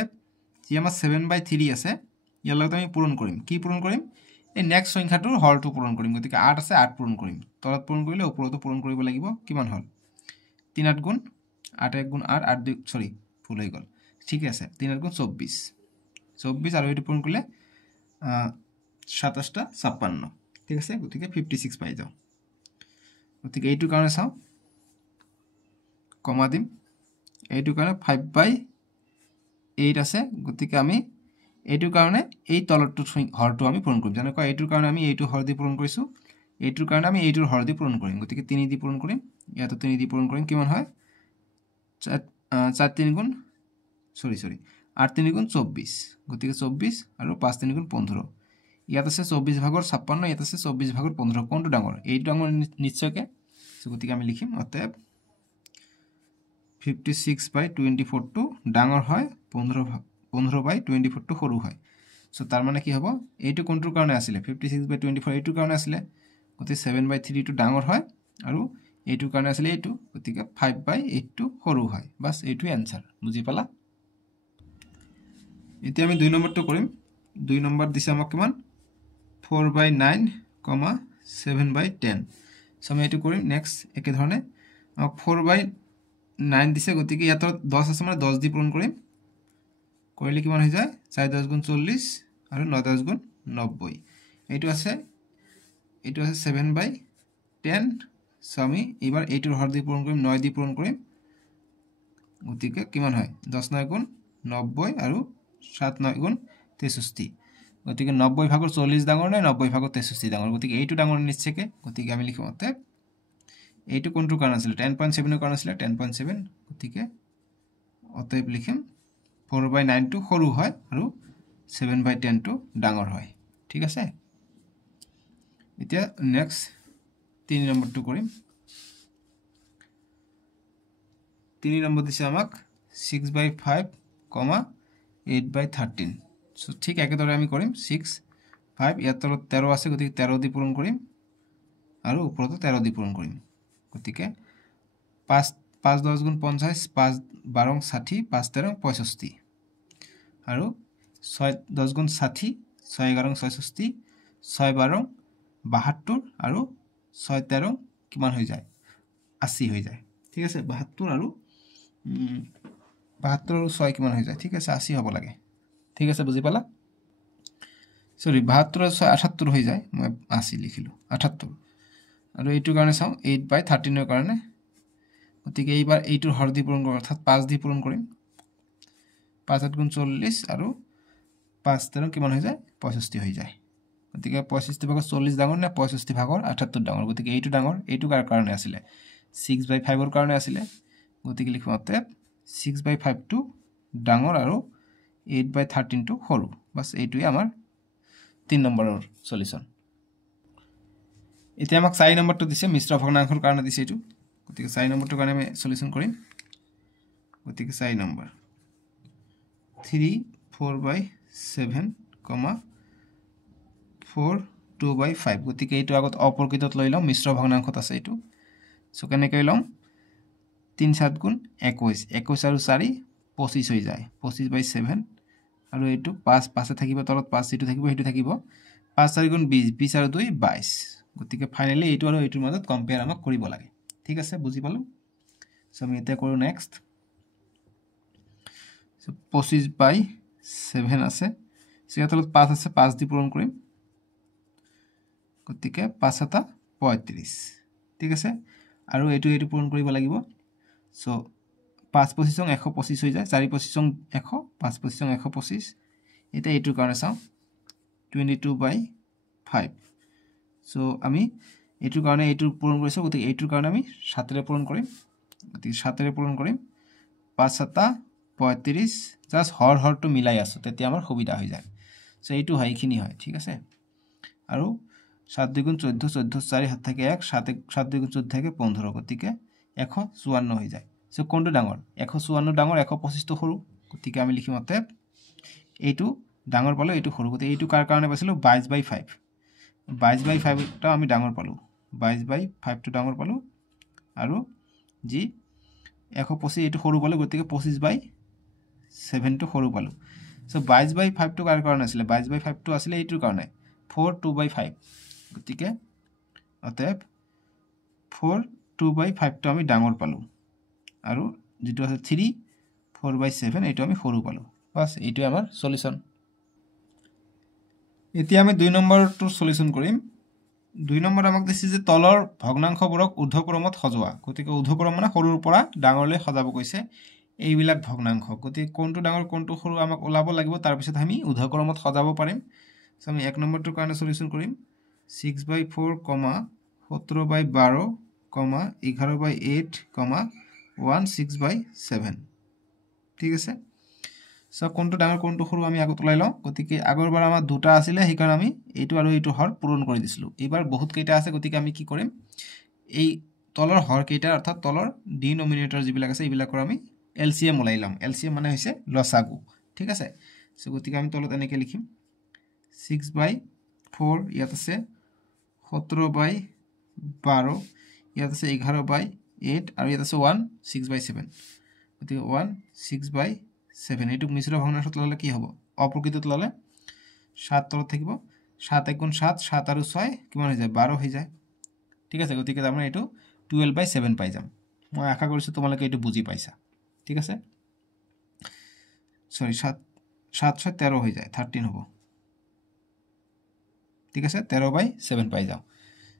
যি আমাৰ 7/3 আছে ইয়াৰ লগত আমি পূৰণ কৰিম কি পূৰণ কৰিম এই নেক্সট সংখ্যাটোৰ হৰটো পূৰণ কৰিম গতিকে 8 আছে 8 পূৰণ কৰিম তলত পূৰণ কৰিলে ওপৰতো পূৰণ কৰিব লাগিব কিমান হল 3 8 গুণ 8 1 গুণ 8 8 2 সৰি ভুল হৈ গল ঠিক আছে 3 8 গুণ 24 24 আৰু এটো পূৰণ কৰিলে 27 টা 56 ঠিক আছে গতিকে 56 পাই যাও গতিকে এইটো কাৰণে চাও কমা দিম এইটো কাৰণে 5/8 আছে গতিকে আমি এইটো কাৰণে এই তলৰটো হৰটো আমি পূৰণ কৰিম জানো এইটোৰ কাৰণে আমি এইটো হৰ দি পূৰণ কৰিছো এইটোৰ কাৰণে আমি এইটোৰ হৰ দি পূৰণ কৰিম গতিকে 3 দি পূৰণ কৰিম ইয়াতো 3 দি পূৰণ কৰিম কিমান হয় 4 3 গুণ সৰি 8 3 গুণ 24 গতিকে 24 আৰু 5 3 গুণ 15 ইয়াত আছে 24 ভাগৰ 56 ইয়াত আছে 24 ভাগৰ 15 কোনটো ডাঙৰ এইটো ডাঙৰ নিশ্চয়কৈ গতিকে আমি লিখিম অতএব 56/24 টো ডাঙৰ হয় 15/24 টো সৰু হয় সো তাৰ মানে কি হ'ব এইটো কোনটোৰ কাৰণে আছিল 56/24 এইটোৰ কাৰণে আছিল গতিকে 7/3 টো ডাঙৰ হয় আৰু এইটোৰ কাৰণে আছিল এইটো গতিকে 5/8 টো সৰু হয় বাস এইটোই আনসাৰ বুজি পালা এতিয়া আমি 2 নম্বৰটো কৰিম 2 নম্বৰ দিছে আমাক কিমান 4/9, 7/10 সো আমি এইটো কৰিম নেক্সট একে ধৰণে 4/9 দিছে গতিকে ইয়াত 10 আছে মানে 10 দি পূৰণ কৰিম কৰিলে কিমান হৈ যায় 4 10 গুণ 40 আৰু 9 10 গুণ 90 এইটো আছে 7/10 সো আমি এবাৰ এইটোৰ হৰ দি পূৰণ কৰিম 9 দি পূৰণ কৰিম গতিকে কিমান হয় 10 9 গুণ 90 আৰু 7 9 গুণ 63 গতিকে 90 ভাগৰ 40 ডাঙৰ নে 90 ভাগৰ 63 ডাঙৰ গতিকে এইটো ডাঙৰ নিশ্চয়কৈ গতিকে আমি লিখিম অতএব এইটো কোনটোৰ কাৰণ আছিল 10.7 ৰ কাৰণ আছিল 10.7 গতিকে অতএব লিখিম 4/9 টো সৰু হয় আৰু 7/10 টো ডাঙৰ হয় ঠিক আছে এতিয়া নেক্সট 3 নম্বৰটো কৰিম 3 নম্বৰ দিছে আমাক 6/5, 8/13 সো ঠিক একেদৰে আমি কৰিম 6 5 ইয়াত 13 আছে গতিকে 13 দি পূৰণ কৰিম আৰু ওপৰতো 13 দি পূৰণ কৰিম গতিকে 5 5 10 গুণ 50 5 12 60 5 13 65 আৰু 6 10 গুণ 60 6 11 66 6 12 72 আৰু 6 13 কিমান হৈ যায় 80 হৈ যায় ঠিক আছে 72 আৰু 6 কিমান হৈ যায় ঠিক আছে 80 হ'ব লাগে ঠিক আছে বুজি পালা সৰি 72 আৰু 6 78 হৈ যায় মই 80 লিখিলো 78 আৰু এইটোৰ কাৰণে চাও 8/13 ৰ কাৰণে গতিকে এইবাৰ এইটোৰ হৰ দি পূৰণ কৰিম অৰ্থাৎ 5 দি পূৰণ কৰিম 5 8 গুণ 40 আৰু 5 13 কিমান হৈ যায় 65 হৈ যায় গতিকে 65 ভাগৰ 40 ডাঙৰ নে 65 ভাগৰ 78 ডাঙৰ গতিকে এইটো ডাঙৰ এইটো কাৰণে আছিল 6/5 ৰ কাৰণে আছিল গতিকে লিখো অতএব 6/5 টো ডাঙৰ আৰু 8/13 টো সৰু বাস এইটোই আমাৰ 3 নম্বৰৰ সলিউশন এতিয়া আমাক 4 নম্বৰটো দিছে মিশ্ৰ ভগ্নাংশৰ কাৰণে দিছে এইটো গতিকে 4 নম্বৰটোৰ কাৰণে আমি সলিউশন কৰিম গতিকে 4 নম্বৰ 3 4/7, 4 2/5 গতিকে এইটো আগত অপৰকিতত লৈ লম মিশ্ৰ ভগ্নাংশত আছে এইটো সো কেনেকৈ লম 3 7 গুণ 21 21 আৰু 4 25 হৈ যায় 25/7 আৰু এইটো 5 5 থাকিব তলত 5 যেটো থাকিব হেতু থাকিব 5 4 গুণ 20 20 আৰু 2 22 গতিকে ফাইনালি এইটো আৰু এইটোৰ মাজত কম্পেয়াৰ আমাক কৰিব লাগে ঠিক আছে বুজি পালো সো আমি এটা কৰো নেক্সট সো 25/7 আছে সেয়াতলত 5 আছে 5 দি পূৰণ কৰিম গতিকে 5 7 35 ঠিক আছে আৰু এইটো পূৰণ কৰিব লাগিব সো 5 25 125 হৈ যায় 4 25 100 5 25 125 এটা এইটোৰ কাৰণে চাও 22/5 সো আমি এইটোৰ কাৰণে এইটো পূৰণ কৰিছো গতিকে এইটোৰ কাৰণে আমি 7 ৰে পূৰণ কৰিম গতিকে 7 ৰে পূৰণ কৰিম 5 7 35 জাস্ট হৰটো মিলাই আছো তেতিয়া আমাৰ সুবিধা হৈ যায় সো এইটো হাইখিনি হয় ঠিক আছে আৰু 7 2 গুণ 14 14 4 হাত থাকে 1 7 7 2 গুণ 14 থাকে 15 গতিকে 154 হৈ যায় সো কোনটো ডাঙৰ 154 ডাঙৰ 125 তো সৰু গতিকে আমি লিখিম অতএব এইটো ডাঙৰ পালো এইটো সৰু গতিকে এইটো কাৰ কাৰণে পাইছিলো 22/5 22/5 টা আমি ডাঙৰ পালো 22/5 টো ডাঙৰ পালো আৰু জি 125 এইটো সৰু পালো গতিকে 25/7 টো সৰু পালো সো 22/5 টো কাৰ কাৰণে আছিল 22/5 টো আছিল এইটোৰ কাৰণে 4 2/5 গতিকে অতএব 4 2/5 টো আমি ডাঙৰ পালো আৰু যেটো আছে 3 4/7 এইটো আমি সৰু পালো বাস এইটো আমাৰ সলিউশন এতিয়া আমি 2 নম্বৰটোৰ সলিউশন কৰিম 2 নম্বৰ আমাক দিছে যে তলৰ ভগ্নাংশবোৰক ঊৰ্ধ্বক্ৰমত সজোৱা গতিকে ঊৰ্ধ্বক্ৰম মানে সৰুৰ পৰা ডাঙৰলৈ সজাব কৈছে এইবিলাক ভগ্নাংশ গতিকে কোনটো ডাঙৰ কোনটো সৰু আমাক ওলাব লাগিব তাৰ পিছত আমি ঊৰ্ধ্বক্ৰমত সজাব পাৰিম সো আমি 1 নম্বৰটোৰ কাৰণে সলিউশন কৰিম 6/4, 17/12, 11/8, 16/7 ঠিক আছে সো কোনটো ডাঙৰ কোনটো সৰু আমি আগত ওলাই লওঁ গতিকে আগৰবাৰ আমাৰ দুটা আছিল সেই কাৰণ আমি এইটো আৰু এইটো হৰ পূৰণ কৰি দিছিলো এবাৰ বহুত কেইটা আছে গতিকে আমি কি কৰিম এই তলৰ হৰ কেইটা অৰ্থাৎ তলৰ ডিনোমিনেটৰ যিবিলাক আছে এইবিলাকৰ আমি এলসিএম ওলাই লম এলসিএম মানে হৈছে লসাগু ঠিক আছে সো গতিকে আমি তলত এনেকৈ লিখিম 6/4 ইয়াত আছে 17/12 ইয়াত আছে 11/8 আৰু ইয়াত আছে 1 6/7 গতিকে 1 6/7 এইটো মিশ্ৰ ভগ্নাংশত ললে কি হ'ব অপ্ৰকৃতত ললে 7 তলত থাকিব 7 1 গুণ 7 7 আৰু 6 কিমান হৈ যায় 12 হৈ যায় ঠিক আছে গতিকে আমরা এটো 12/7 পাই যাম মই আশা কৰিছো তোমালোকে এটো বুজি পাইছা ঠিক আছে সরি 7 7 13 হৈ যায় 13 হ'ব ঠিক আছে 13/7 পাই যাও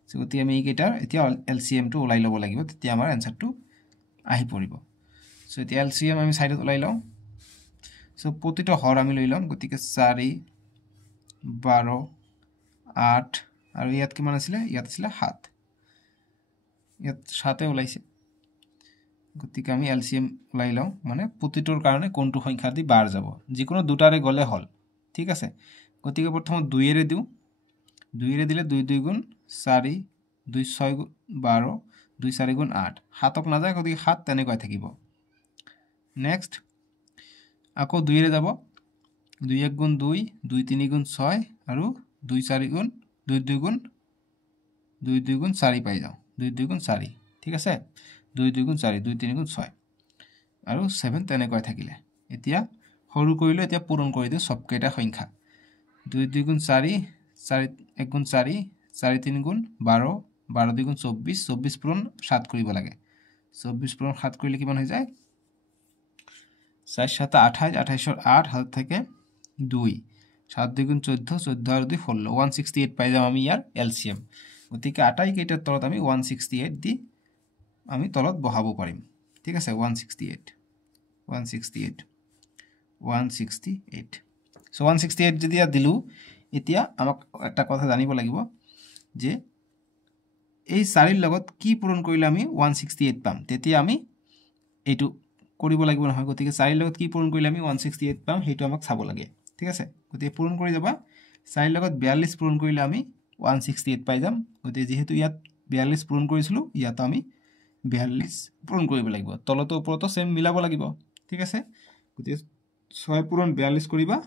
সো গতি আমি এইকেটাৰ এতিয়া এলসিএম টো ওলাই লব লাগিব তেতিয়া আমাৰ আনসাৰটো আহি পৰিব সো এতিয়া এলসিএম আমি সাইডত ওলাই লও সো প্ৰতিটো হৰ আমি লৈ লম গতিকে 4 12 8 আৰু ইয়াত কিমান আছিল ইয়াত আছিল 7 ইয়াত 7 ওলাইছে গতিকে আমি এলসিএম ওলাই লও মানে প্ৰতিটোৰ কাৰণে কোনটো সংখ্যা দি বাৰ যাব যিকোনো দুটাৰে গলে হল ঠিক আছে গতিকে প্ৰথম 2 এৰে দিও 2 এৰে দিলে 2 2 গুণ 4 2 6 গুণ 12 2 4 গুণ 8 7ক না যায় গতিকে 7 তেনেকৈ থাকিব নেক্সট আকৌ 2 এৰে যাব 2 1 গুণ 2 2 3 গুণ 6 আৰু 2 4 গুণ 2 2 গুণ 4 পাই যাও 2 2 গুণ 4 ঠিক আছে 2 2 গুণ 4 2 3 গুণ 6 আৰু 7 তেনেকৈ থাকিলে এতিয়া হৰু কৰিলে এতিয়া পূৰণ কৰি দিও সবকেইটা সংখ্যা 2 2 গুণ 4 4 1 গুণ 4 4 3 গুণ 12 12 2 গুণ 24 24 পূৰণ 7 কৰিব লাগে 24 পূৰণ 7 কৰিলে কিমান হৈ যায় 4 7 28 28 ৰ 8 হাত থাকে 2 7 2 গুণ 14 14 আৰু 2 16 168 পাই যাম আমি ইয়াৰ এলসিএম গতিকে আটাই কেইটাৰ তলত আমি 168 দি আমি তলত বহাব পাৰিম ঠিক আছে 168 সো 168 যদি দিলু এতিয়া আমাক একটা কথা জানিব লাগিব যে এই 4 ৰ লগত কি পূৰণ কৰিলে আমি 168 পাম তেতিয়া আমি এইটো কৰিব লাগিব নহয় গতিকে 4 ৰ লগত কি পূৰণ কৰিলে আমি 168 পাম হেতু আমাক চাব লাগে ঠিক আছে গতিকে পূৰণ কৰি যাবা 4 ৰ লগত 42 পূৰণ কৰিলে আমি 168 পাই যাম গতিকে যেহেতু ইয়াত 42 পূৰণ কৰিছিলো ইয়াত আমি 42 পূৰণ কৰিব লাগিব তলতো ওপৰতো সেম মিলাব লাগিব ঠিক আছে গতিকে 6 পূৰণ 42 কৰিবা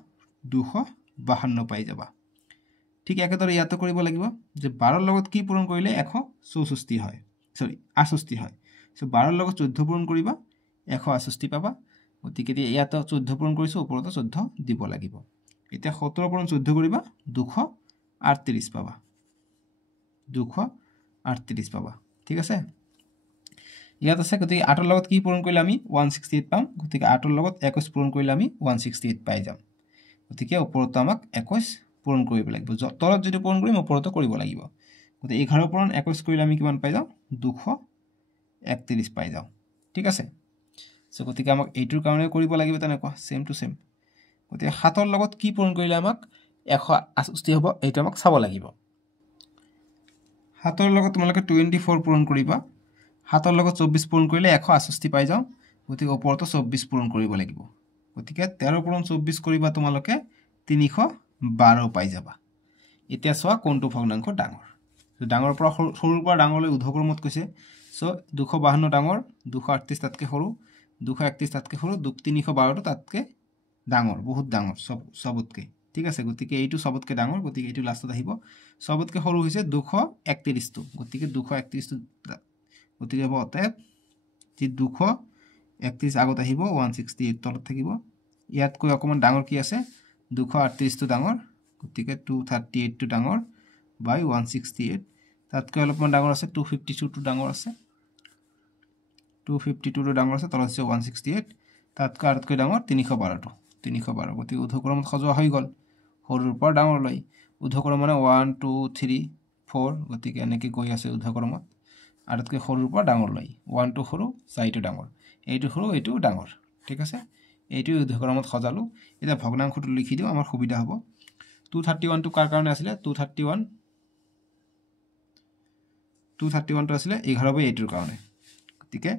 252 পাই যাবা ঠিক একেদৰে ইয়াতো কৰিব লাগিব যে 12 লগত কি পূৰণ কৰিলে 164 হয় সৰি 68 হয় সো 12 লগত 14 পূৰণ কৰিবা 168 পাবা গতিকে ইয়াতো 14 পূৰণ কৰিছো ওপৰতো 14 দিব লাগিব এতিয়া 17 পূৰণ 14 কৰিবা 238 পাবা 238 পাবা ঠিক আছে ইয়াত আছে গতিকে 8 ৰ লগত কি পূৰণ কৰিলে আমি 168 পাম গতিকে 8 ৰ লগত 21 পূৰণ কৰিলে আমি 168 পাই যাম গতিকে ওপৰতো আমাক 21 পূৰণ কৰিব লাগিব তলত যদি পূৰণ কৰিম ওপৰতো কৰিব লাগিব গতিকে 11 পূৰণ 21 কৰিলে আমি কিমান পাই যাও 231 পাই যাও ঠিক আছে সো গতিকে আমাক এইটোৰ কাৰণে কৰিব লাগিব তেনেকুৱা সেম টু সেম গতিকে 7 ৰ লগত কি পূৰণ কৰিলে আমাক 168 হ'ব এইটো আমাক চাব লাগিব 7 ৰ লগত তোমালোকে 24 পূৰণ কৰিবা 7 ৰ লগত 24 পূৰণ কৰিলে 168 পাই যাও গতিকে ওপৰতো 24 পূৰণ কৰিব লাগিব গতিকে 13 পূৰণ 24 কৰিবা তোমালোকে 312 পাই যাবা এতিয়া সোৱা কোনটো ভগ্নাংশ ডাঙৰ ডাঙৰ পৰা সৰুৰ পৰা ডাঙৰলৈ উদ্ধক্ৰমত কৈছে সো 252 ডাঙৰ 238 তাতকে সৰু 231 তাতকে সৰু 312 তাতকে ডাঙৰ বহুত ডাঙৰ সবতকে ঠিক আছে গতিকে এইটো সবতকে ডাঙৰ গতিকে এইটো লাষ্টত আহিব সবতকে সৰু হৈছে 231 টো গতিকে 231 টো গতিকে অতএব যি 231 আগত আহিব 168 তলত থাকিব ইয়াত কৈ অকমান ডাঙৰ কি আছে 238 টো ডাঙৰ গতিকে 238 টো ডাঙৰ বাই 168 তাতকৈ অলপমান ডাঙৰ আছে 252 টো ডাঙৰ আছে 252 টো ডাঙৰ আছে তলত আছে 168 তাতকৈ আৰতকৈ ডাঙৰ 312 টো 312 গতিকে উদ্ধক্ৰমত সজোৱা হৈ গল সৰুৰ পৰা ডাঙৰলৈ উদ্ধক্ৰম মানে 1 2 3 4 গতিকে এনেকৈ গৈ আছে উদ্ধক্ৰমত আৰতকৈ সৰুৰ পৰা ডাঙৰলৈ 1 টো সৰু 4 টো ডাঙৰ এইটো সৰু এইটো ডাঙৰ ঠিক আছে এইটো উদ্ধক্ৰমত সজালো এটা ভগ্নাংশটো লিখি দিও আমাৰ সুবিধা হ'ব 231 টো কাৰ কাৰণে আছিল 231 টো আছিল 11/8 ৰ কাৰণে গতিকে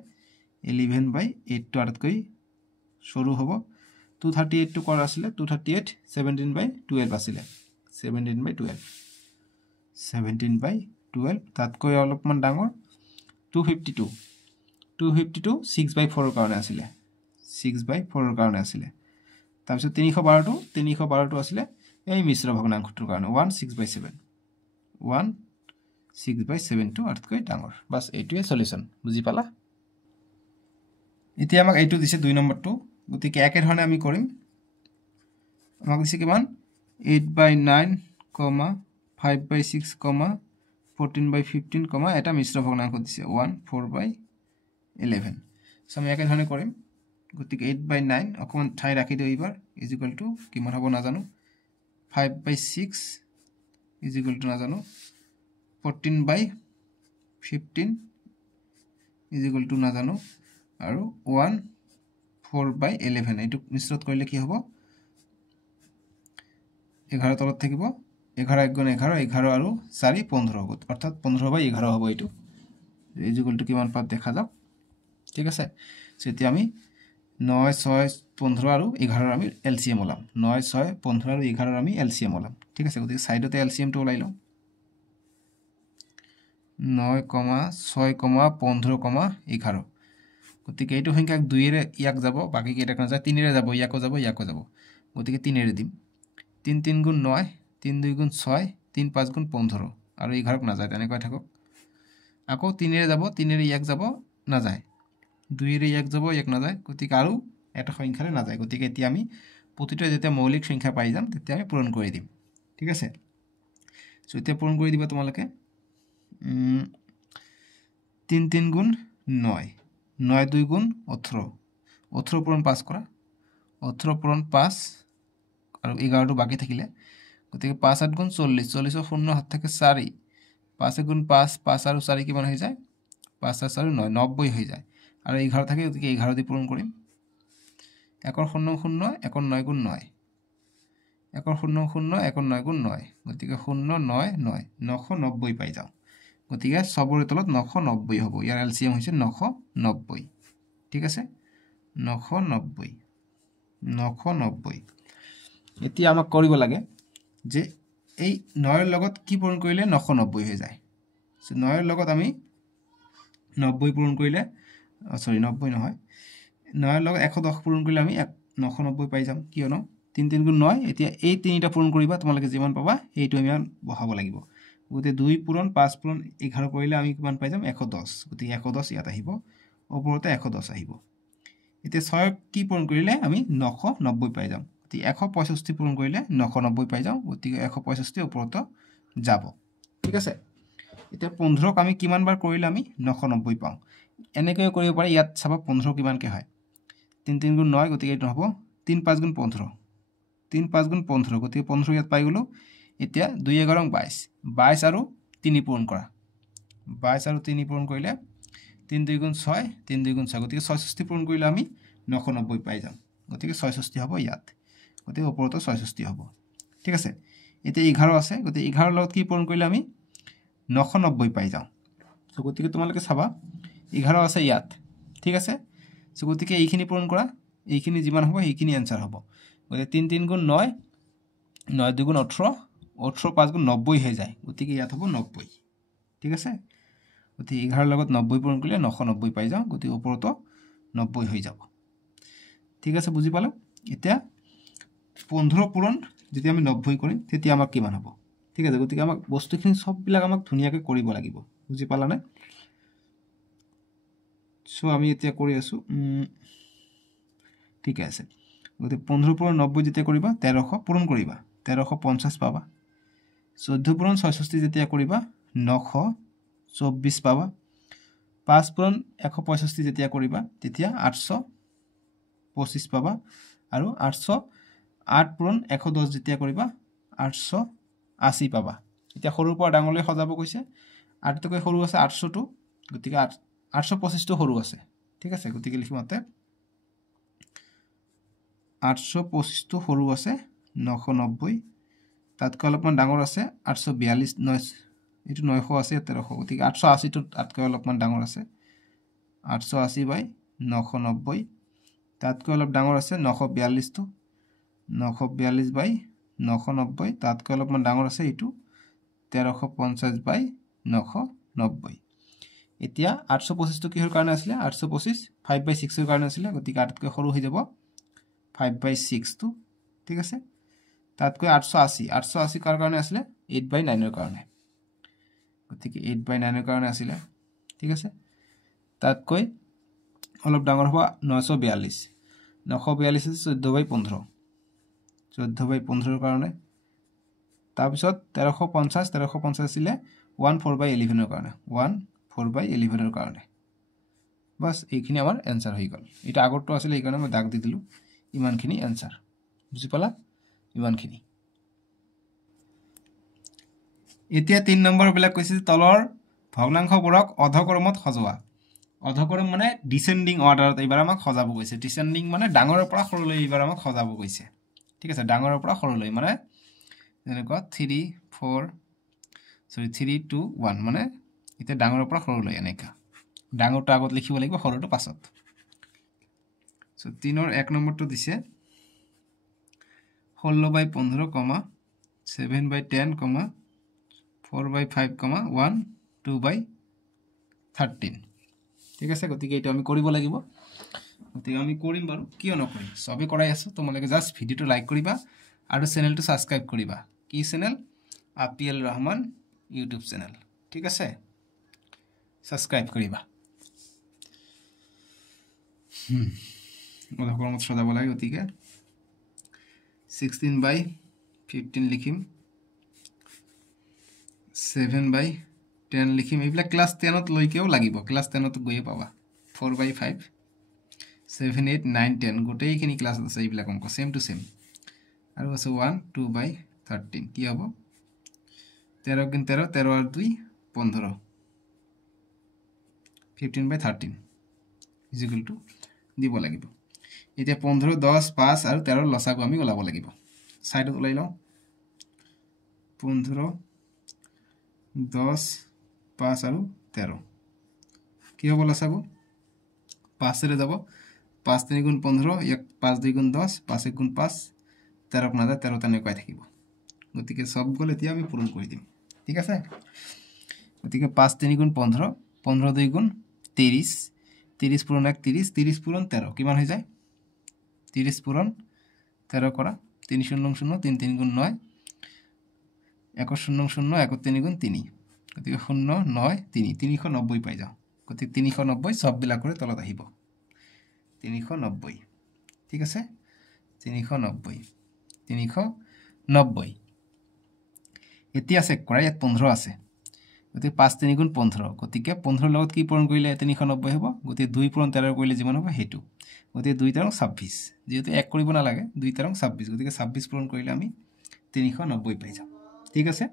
11/8 টো আৰতকৈ সৰু হ'ব 238 টো কৰ আছিল 238 17/12 আছিল 17/12 তাতকৈ অলপমান ডাঙৰ 252 6/4 ৰ কাৰণে আছিল 6/4 ৰ কাৰণে আছিল তাৰ পিছত 312 টো আছিল এই মিশ্ৰ ভগ্নাংশটোৰ কাৰণে 1/6/7 1/6/7 টো আৰতকৈ ডাঙৰ বাস এইটোৱে সলিউশন বুজি পালা এতিয়া আমাক এইটো দিছে 2 নম্বৰটো গতিকে একে ধৰণে আমি কৰিম আমাক দিছে কিমান 8/9, 5/6, 14/15, এটা মিশ্ৰ ভগ্নাংশ দিছে 1 4/11 সো আমি একে ধৰণে কৰিম গতিকে 8/9 অকমান ঠাই ৰাখি দিও এবাৰ ইকুয়াল টু কিমান হ'ব নাজানো 5/6 ইকুয়াল টু নাজানো 14/15 ইকুয়াল টু নাজানো আৰু 1 4/11 এইটো মিশ্ৰত কৰিলে কি হ'ব 11 তলত থাকিব 11 * 11 11 আৰু 4 15 হ'ব অৰ্থাৎ 15/11 হ'ব এইটো ইকুয়াল টু কিমান পাব দেখা যাওক ঠিক আছে সেতিয়া আমি 9 6 15 আৰু 11 আমি এলসিএম ওলাম 9 6 15 আৰু 11 আমি এলসিএম ওলাম ঠিক আছে গতিকে সাইডতে এলসিএম টো ওলাই লও 9, 6, 15, 11 গতিকে এইটো সংখ্যা 2 এৰে ইয়াক যাব বাকি কেইটা কোন যায় 3 এৰে যাব ইয়াকো যাব গতিকে 3 এৰে দিম 3 3 গুণ 9 3 2 গুণ 6 3 5 গুণ 15 আৰু 11 ক না যায় তেনেকৈ থাকক আকৌ 3 এৰে যাব 3 এৰে ইয়াক যাব না যায় 2 এৰে ইয়াক যাব ইয়াক না যায় গতিকে আৰু এটা সংখ্যাৰে না যায় গতিকে এতিয়া আমি প্ৰতিটো যেতিয়া মৌলিক সংখ্যা পাই যাম তেতিয়া আমি পূৰণ কৰি দিম ঠিক আছে সো এতিয়া পূৰণ কৰি দিবা তোমালোকে 3 3 গুণ 9 9 2 গুণ 18 18 পূৰণ 5 কৰা 18 পূৰণ 5 আৰু 11 টো বাকি থাকিলে গতিকে 5 8 গুণ 40 40 ৰ 0 হাত থাকে 4 5 গুণ 5 5 আৰু 4 কিমান হৈ যায় 5 4 9 90 হৈ যায় আৰু 11 থাকে গতিকে 11 দি পূৰণ কৰিম 1 ৰ 0 0 1 ৰ 9 গুণ 9 1 ৰ 0 0 1 ৰ 9 গুণ 9 গতিকে 0 9 9 990 পাই যাও গতিকে সবৰে তলত 990 হ'ব ইয়াৰ এলসিএম হৈছে 990 ঠিক আছে 990 এতিয়া আমাক কৰিব লাগে যে এই 9 ৰ লগত কি পূৰণ কৰিলে 990 হৈ যায় সো 9 ৰ লগত আমি 90 পূৰণ কৰিলে সৰি 90 নহয় 9 ৰ লগত 110 পূৰণ কৰিলে আমি 990 পাই যাম কিয়নো 3 3 গুণ 9 এতিয়া এই তিনিটা পূৰণ কৰিবা তোমালোকে যিমান পাবা এইটো আমি বহাব লাগিব গতে 2 পূৰণ 5 পূৰণ 11 কৰিলে আমি কিমান পাই যাম 110 গতি 110 ইয়াত আহিব ওপৰতে 110 আহিব এতিয়া 6 কি পূৰণ কৰিলে আমি 990 পাই যাম গতি 165 পূৰণ কৰিলে 990 পাই যাম গতি 165 ওপৰতে যাব ঠিক আছে এতিয়া 15 ক আমি কিমান বাৰ কৰিলে আমি 990 পাওঁ এনেকৈ কৰিব পাৰি ইয়াত চাবা 15 কিমান কে হয় 3 3 গুণ 9 গতি এইটো হ'ব 3 5 গুণ 15 3 5 গুণ 15 গতি 15 ইয়াত পাই গলো এতিয়া 2 11 22 22 আৰু 3 পূৰণ কৰা 22 আৰু 3 পূৰণ কৰিলে 3 2 গুণ 6 3 2 গুণ 6 গতি 66 পূৰণ কৰিলে আমি 990 পাই যাম গতি 66 হ'ব ইয়াত গতি ওপৰতে 66 হ'ব ঠিক আছে এতিয়া 11 আছে গতি 11 লগত কি পূৰণ কৰিলে আমি 990 পাই যাওঁ সো গতিকে তোমালোকে চাবা 11 আছে ইয়াত ঠিক আছে সো গতিকে এইখিনি পূৰণ কৰা এইখিনি যিমান হ'ব এইখিনি आंसर হ'ব গতি 3 3 গুণ 9 9 2 গুণ 18 18 5 গুণ 90 হৈ যায় গতিকে ইয়াত হ'ব 90 ঠিক আছে গতি 11 লগত 90 পূৰণ কৰিলে 990 পাই যাওঁ গতি ওপৰতো 90 হৈ যাব ঠিক আছে বুজি পালো এতিয়া 15 পূৰণ যদি আমি 90 কৰিম তেতিয়া আমাক কিমান হ'ব ঠিক আছে গতিকে আমাক বস্তুখিনি সব বিলাক আমাক ধুনিয়াকৈ কৰিব লাগিব বুজি পালা নে সো আমি এতিয়া কৰি আছো ঠিক আছে গতি 15 পূৰণ 90 যেতিয়া কৰিবা 1300 পূৰণ কৰিবা 1350 পাবা 14 পূৰণ 66 যেতিয়া কৰিবা 924 পাবা 5 পূৰণ 165 যেতিয়া কৰিবা তেতিয়া 825 পাবা আৰু 808 পূৰণ 110 যেতিয়া কৰিবা 880 পাবা এতিয়া সৰুৰ পৰা ডাঙৰলৈ সজাব কৈছে 8 তকৈ সৰু আছে 800 টো গতিকে 825 টো সৰু আছে ঠিক আছে গতিকে লিখিমতে 825 টো সৰু আছে 990 তাতকৈ অলপমান ডাঙৰ আছে 842 এটো 900 আছে 1300 গতিকে 880 টো তাতকৈ অলপমান ডাঙৰ আছে 880 বাই 990 তাতকৈ অলপ ডাঙৰ আছে 942 টো 942 বাই 990 তাতকৈ অলপমান ডাঙৰ আছে এটো 1350 বাই 990 এতিয়া 825 টো কিহৰ কাৰণে আছিল 825 5 বাই 6 ৰ কাৰণে আছিল গতিকে আটাতকৈ সৰু হৈ যাব 5 বাই 6 টো ঠিক আছে তাতকৈ 880 কাৰ কাৰণে আছিল 8 বাই 9 ৰ কাৰণে গতিকে 8 বাই 9 ৰ কাৰণে আছিল ঠিক আছে তাতকৈ অলপ ডাঙৰ হ'ব 942 942 14 বাই 15 14 বাই 15 ৰ কাৰণে তাৰ পিছত 1350 আছিল 14 বাই 11 ৰ কাৰণে 14 বাই 11 ৰ কাৰণে বাস এইখিনি আমাৰ आंसर হৈ গল এটা আগৰটো আছিল এই কাৰণে মই দাগ দি দিলো ইমানখিনি आंसर বুজি পালা ইমানখিনি এতিয়া 3 নম্বৰ বিলাক কৈছে তলৰ ভগ্নাংশবোৰক অধক্ৰমত সজোৱা অধক্ৰম মানে ডিসেন্ডিং অৰ্ডাৰত এইবাৰ আমাক সজাব কৈছে ডিসেন্ডিং মানে ডাঙৰৰ পৰা সৰুলৈ এইবাৰ আমাক সজাব কৈছে ঠিক আছে ডাঙৰৰ পৰা সৰুলৈ মানে যেনেকৈ 3 2 1 মানে এটা ডাঙৰৰ পৰা সৰুলৈ এনেকা ডাঙৰটো আগত লিখিব লাগিব সৰুটো পাছত সো 3 ৰ 1 নম্বৰটো দিছে 16 বাই 15, 7 বাই 10, 4 বাই 5, 1 2 বাই 13 ঠিক আছে গতিকে এটা আমি কৰিব লাগিব গতিকে আমি কৰিম বাৰু কিয় নকৰিম সবে কৰাই আছো তোমালোকে জাস্ট ভিডিওটো লাইক কৰিবা আৰু চেনেলটো সাবস্ক্ৰাইব কৰিবা কি channel IPL Rahman YouTube channel ঠিক আছে সাবস্ক্ৰাইব কৰিবা অধক্ৰমত সজাব লাগে গতিকে 16 by 15 লিখিম 7 by 10 লিখিম এইবিলাক ক্লাস 10 ত লৈকেও লাগিব ক্লাস 10 ত গয়ে পাবা 4 by 5 7 8 9 10 গোটেইখিনি ক্লাস আছে এইবিলাক অংক সেম টু সেম আৰু আছে 1 2 by 13 কি হ'ব 13 গুণ 13 13 আর 2 15 15 by 13 is equal to দিব লাগিব এতিয়া 15 10 5 আৰু 13 লসাগু আমি ওলাব লাগিব সাইডত ওলাই লও 15 10 5 আৰু 13 কি হ'ব লসাগু 5 ৰে যাব 5 3 গুণ 15 এক 5 2 গুণ 10 5 1 গুণ 5 13 না 13 তানে কয় থাকিব গতিকে সব গল এতিয়া আমি পূরণ কৰি দিম ঠিক আছে গতিকে 5 3 গুণ 15 15 2 গুণ 30 30 পূরণ 1 30 30 পূরণ 13 কিমান হৈ যায় 30 পূরণ 13 কৰা 3 শূন্য শূন্য 3 3 গুণ 9 1 শূন্য শূন্য 1 3 গুণ 3 গতিকে 0 9 3 390 পাই যাও গতিকে 390 সববিলাক কৰি তলত আহিব 390 ঠিক আছে 390 390 এতিয়া চেক কৰা ইয়াত 15 আছে গতিকে 5 3 গুণ 15 গতিকে 15 লগত কি পূৰণ কৰিলে 390 হ'ব গতিকে 2 পূৰণ 13 কৰিলে যিমান হ'ব হেতু গতিকে 2 13 26 যেহেতু 1 কৰিব না লাগে 2 13 26 গতিকে 26 পূৰণ কৰিলে আমি 390 পাই যাম ঠিক আছে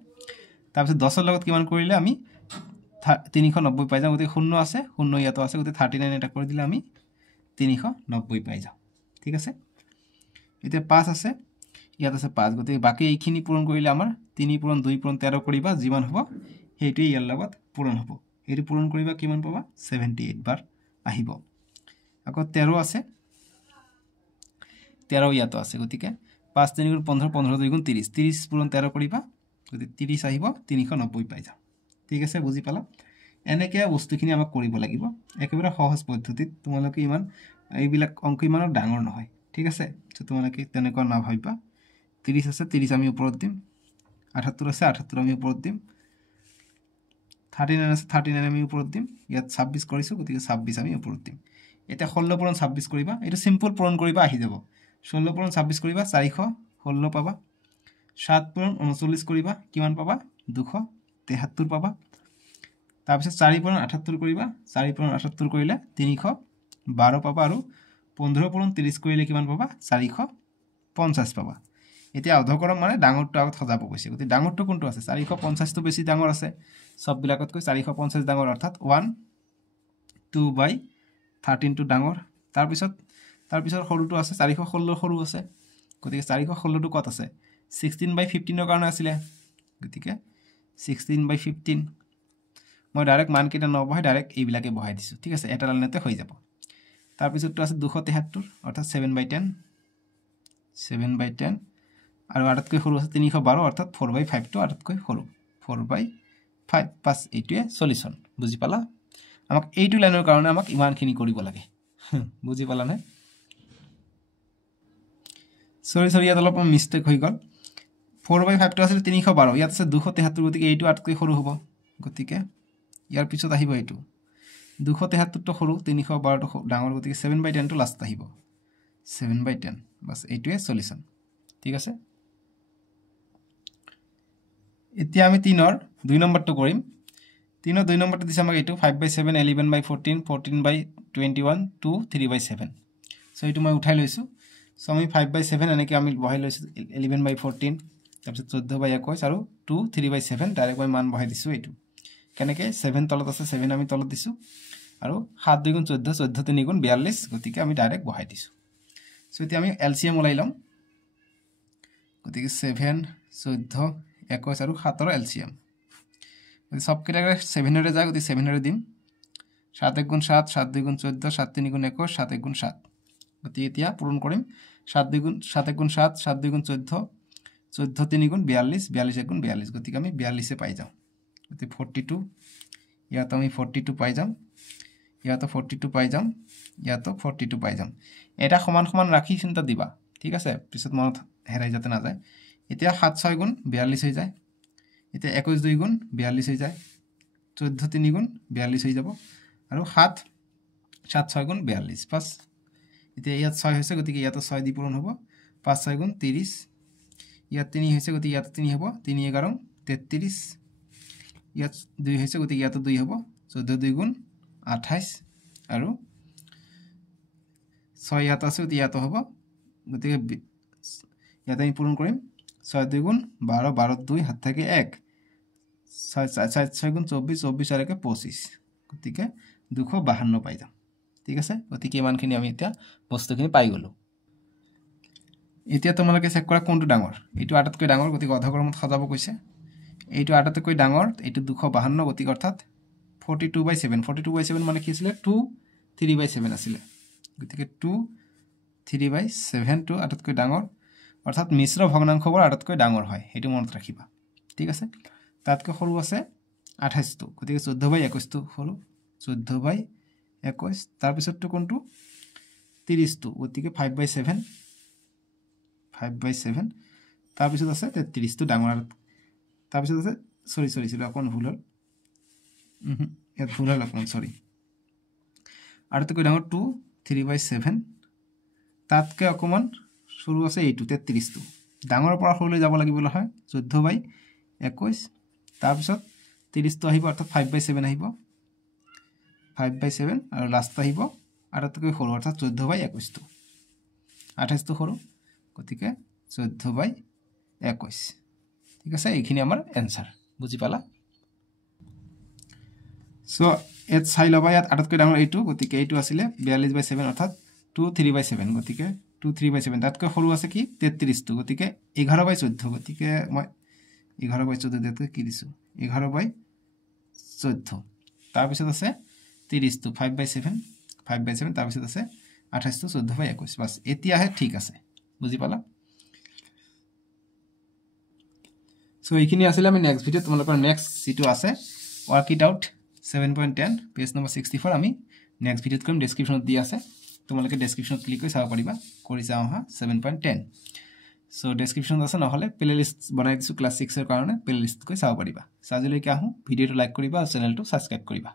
তাৰ পিছত 10 ৰ লগত কিমান কৰিলে আমি 390 পাই যাম গতিকে 0 আছে 0 ইয়াতো আছে গতিকে 39 এটা কৰি দিলে আমি 390 পাই যাম ঠিক আছে এতিয়া 5 আছে ইয়াত আছে 5 গতিকে বাকি এইখিনি পূৰণ কৰিলে আমাৰ 3 পূৰণ 2 পূৰণ 13 কৰিবা যিমান হ'ব হেইটো ইয়াৰ লগত পূৰণ হ'ব হেইটো পূৰণ কৰিবা কিমান পাবা 78 বাৰ আহিব আকৌ 13 আছে 13 ইয়াতো আছে গতিকে 5 3 গুণ 15 15 2 গুণ 30 30 পূৰণ 13 কৰিবা গতিকে 30 আহিব 390 পাই যাম ঠিক আছে বুজি পালা এনেকে বস্তুখিনি আমাক কৰিব লাগিব একেবাৰে সহজ পদ্ধতিত তোমালোকে ইমান এইবিলাক অংক ইমান ডাঙৰ নহয় ঠিক আছে তো তোমালোকে তেনেকুৱা না ভাবিবা 30 আছে 30 আমি ওপৰত দিম 78 আছে 78 আমি ওপৰত দিম 39 আছে 39 আমি ওপৰত দিম ইয়াত 26 কৰিছো গতিকে 26 আমি ওপৰত দিম এটা 16 পূৰণ 26 কৰিবা এটা সিম্পল পূৰণ কৰিবা আহি যাব 16 পূৰণ 26 কৰিবা 416 পাবা 7 পূৰণ 39 কৰিবা কিমান পাবা 273 পাবা তাৰ পিছত 4 পূৰণ 78 কৰিবা 4 পূৰণ 78 কৰিলে 312 পাবা আৰু 15 পূৰণ 30 কৰিলে কিমান পাবা 450 পাবা এতিয়া অধকৰম মানে ডাঙৰটো আগত সজাব কৈছে গতি ডাঙৰটো কোনটো আছে 450 টো বেছি ডাঙৰ আছে সব বিলাকতকৈ 450 ডাঙৰ অৰ্থাৎ 1 2/13 টো ডাঙৰ তাৰ পিছত সৰুটো আছে 416 সৰু আছে গতিকে 416 টো কত আছে 16/15 ৰ কাৰণে আছিল গতিকে 16/15 মই ডাইৰেক্ট মান কিটা নবহাই ডাইৰেক্ট এইবিলাকে বহাই দিছো ঠিক আছে এটা লাইনতে হৈ যাব তাৰ পিছতটো আছে 273 অৰ্থাৎ 7/10 7/10 আৰু আটাতকৈ সৰু আছে 312 অৰ্থাৎ 4/5 টো আটাতকৈ সৰু 4/5 পাস এইটোৱে সলিউশন বুজি পালা আমাক এইটো লাইনৰ কাৰণে আমাক ইমানখিনি কৰিব লাগে বুজি পালা নে সৰি ইয়াত অলপ মিস্টেক হৈ গল 4/5 টো আছিল 312 ইয়াত আছে 273 গতিকে এইটো আটাতকৈ সৰু হ'ব গতিকে ইয়াৰ পিছত আহিব এইটো 273 টো সৰু 312 টো ডাঙৰ গতিকে 7/10 টো লাষ্ট আহিব 7/10 বাস এইটোৱে সলিউশন ঠিক আছে এতিয়া আমি 3 ৰ 2 নম্বৰটো কৰিম 3 ৰ 2 নম্বৰটো দিছে আমাক এইটো 5/7 11/14 14/21 2 3/7 সো এইটো মই উঠাই লৈছো সো আমি 5/7 এনেকৈ আমি বহাই লৈছো 11/14 তাৰপিছত 14/21 আৰু 2 3/7 ডাইৰেক্ট মই মান বহাই দিছো এইটো কেনেকৈ 7 তলত আছে 7 আমি তলত দিছো আৰু 7 2 গুণ 14 14 3 গুণ 42 গতিকে আমি ডাইৰেক্ট বহাই দিছো সো এতিয়া আমি এলসিএম ওলাই লম গতিকে 7 14 21 আৰু 7 ৰ এলসিএম সব কেটাগৰী 7 ৰে যায় গতিকে 7 ৰে দিম 7 1 গুণ 7 7 2 গুণ 14 7 3 গুণ 21 7 1 গুণ 7 গতিকে এতিয়া পূৰণ কৰিম 7 2 গুণ 7 1 গুণ 7 7 2 গুণ 14 14 3 গুণ 42 42 1 গুণ 42 গতিকে আমি 42 এ পাই যাম গতিকে 42 ইয়াত আমি 42 পাই যাম ইয়াত 42 পাই যাম ইয়াত 42 পাই যাম এটা সমান সমান ৰাখি চিন্তা দিবা ঠিক আছে পিছত মনত হেৰাই যাতে না যায় এতিয়া 7 6 গুণ 42 হৈ যায় এতিয়া 21 2 গুণ 42 হৈ যায় 14 3 গুণ 42 হৈ যাব আৰু 7 6 গুণ 42 পাস এতিয়া ইয়াত 6 হৈছে গতিকে ইয়াত 6 দি পূৰণ হ'ব 5 6 গুণ 30 ইয়াত 3 হৈছে গতিকে ইয়াত 3 হ'ব 3 11 33 ইয়াত 2 হৈছে গতিকে ইয়াত 2 হ'ব 14 2 গুণ 28 আৰু 6 ইয়াত আছে ইয়াত হ'ব গতিকে ইয়াত আমি পূৰণ কৰিম 6 2 গুণ 12 12 2 হাত থাকে 1 6 গুণ 24 24 আর 25 গতিকে 252 পাই যাম ঠিক আছে গতিকে ইমানখিনি আমি এতিয়া বস্তুখিনি পাই গলো এতিয়া তোমালোকে চেক কৰা কোনটো ডাঙৰ এইটো আটাতকৈ ডাঙৰ গতিকে অধক্ৰমত সজাব কৈছে এইটো আটাতকৈ ডাঙৰ এইটো 252 গতিকে অৰ্থাৎ 42/7 42/7 মানে কি আছিল 2 3/7 আছিল গতিকে 2 3/7 টো আটাতকৈ ডাঙৰ অৰ্থাৎ মিশ্ৰ ভগ্নাংশবোৰ আটাতকৈ ডাঙৰ হয় হেতু মনত ৰাখিবা ঠিক আছে তাতকৈ সৰু আছে 28 টো গতিকে 14/21 টো সৰু 14/21 তাৰ পিছতটো কোনটো 30 টো গতিকে 5/7 5/7 তাৰপিছত আছে 33 টো ডাঙৰ তাৰপিছত আছে সৰি অকন ভুল হ'ল ইয়াত ভুল হ'ল অকন সৰি আৰু তো ডাঙৰ 2 3/7 তাতকে অকমান সৰু আছে এইটো 33 টো ডাঙৰৰ পৰা সৰুলৈ যাব লাগিব নহয় 14/21 তাৰপিছত 30 টো আহিব অৰ্থাৎ 5/7 আহিব 5/7 আৰু লাষ্ট আহিব আৰু তাতকৈ সৰু অৰ্থাৎ 14/21 টো 28 টো সৰু গতিকে 14/21 ঠিক আছে এইখিনি আমাৰ এনসাৰ বুজি পালা সো এত চাই লবা ইয়াত আটাতকৈ ডাঙৰ এইটো গতিকে এইটো আছিল 42/7 অৰ্থাৎ 2 3/7 গতিকে 2 3/7 তাতকৈ সৰু আছে কি 33 টো গতিকে 11/14 গতিকে মই 11/14 দিতে কি দিছো 11/14 তাৰপিছত আছে 30 টো 5/7 তাৰপিছত আছে 28 টো 14/21 বাস এতিয়াহে ঠিক আছে বুজি পালা সো এইখিনি আছিল আমি নেক্সট ভিডিও তোমালোকৰ নেক্সট সিটো আছে work it out 7.10 page number 64 আমি নেক্সট ভিডিওত কৰিম ডেসক্ৰিপশনত দি আছে তোমালোকে ডেসক্ৰিপশনত ক্লিক কৰি চাব পাৰিবা কৰি চাও হা 7.10 সো ডেসক্ৰিপশনত আছে নহলে প্লেলিস্ট বনাই দিছো ক্লাস 6 এৰ কাৰণে প্লেলিস্ট কৰি চাব পাৰিবা সাজিলৈকে আহো ভিডিওটো লাইক কৰিবা আৰু চেনেলটো সাবস্ক্ৰাইব কৰিবা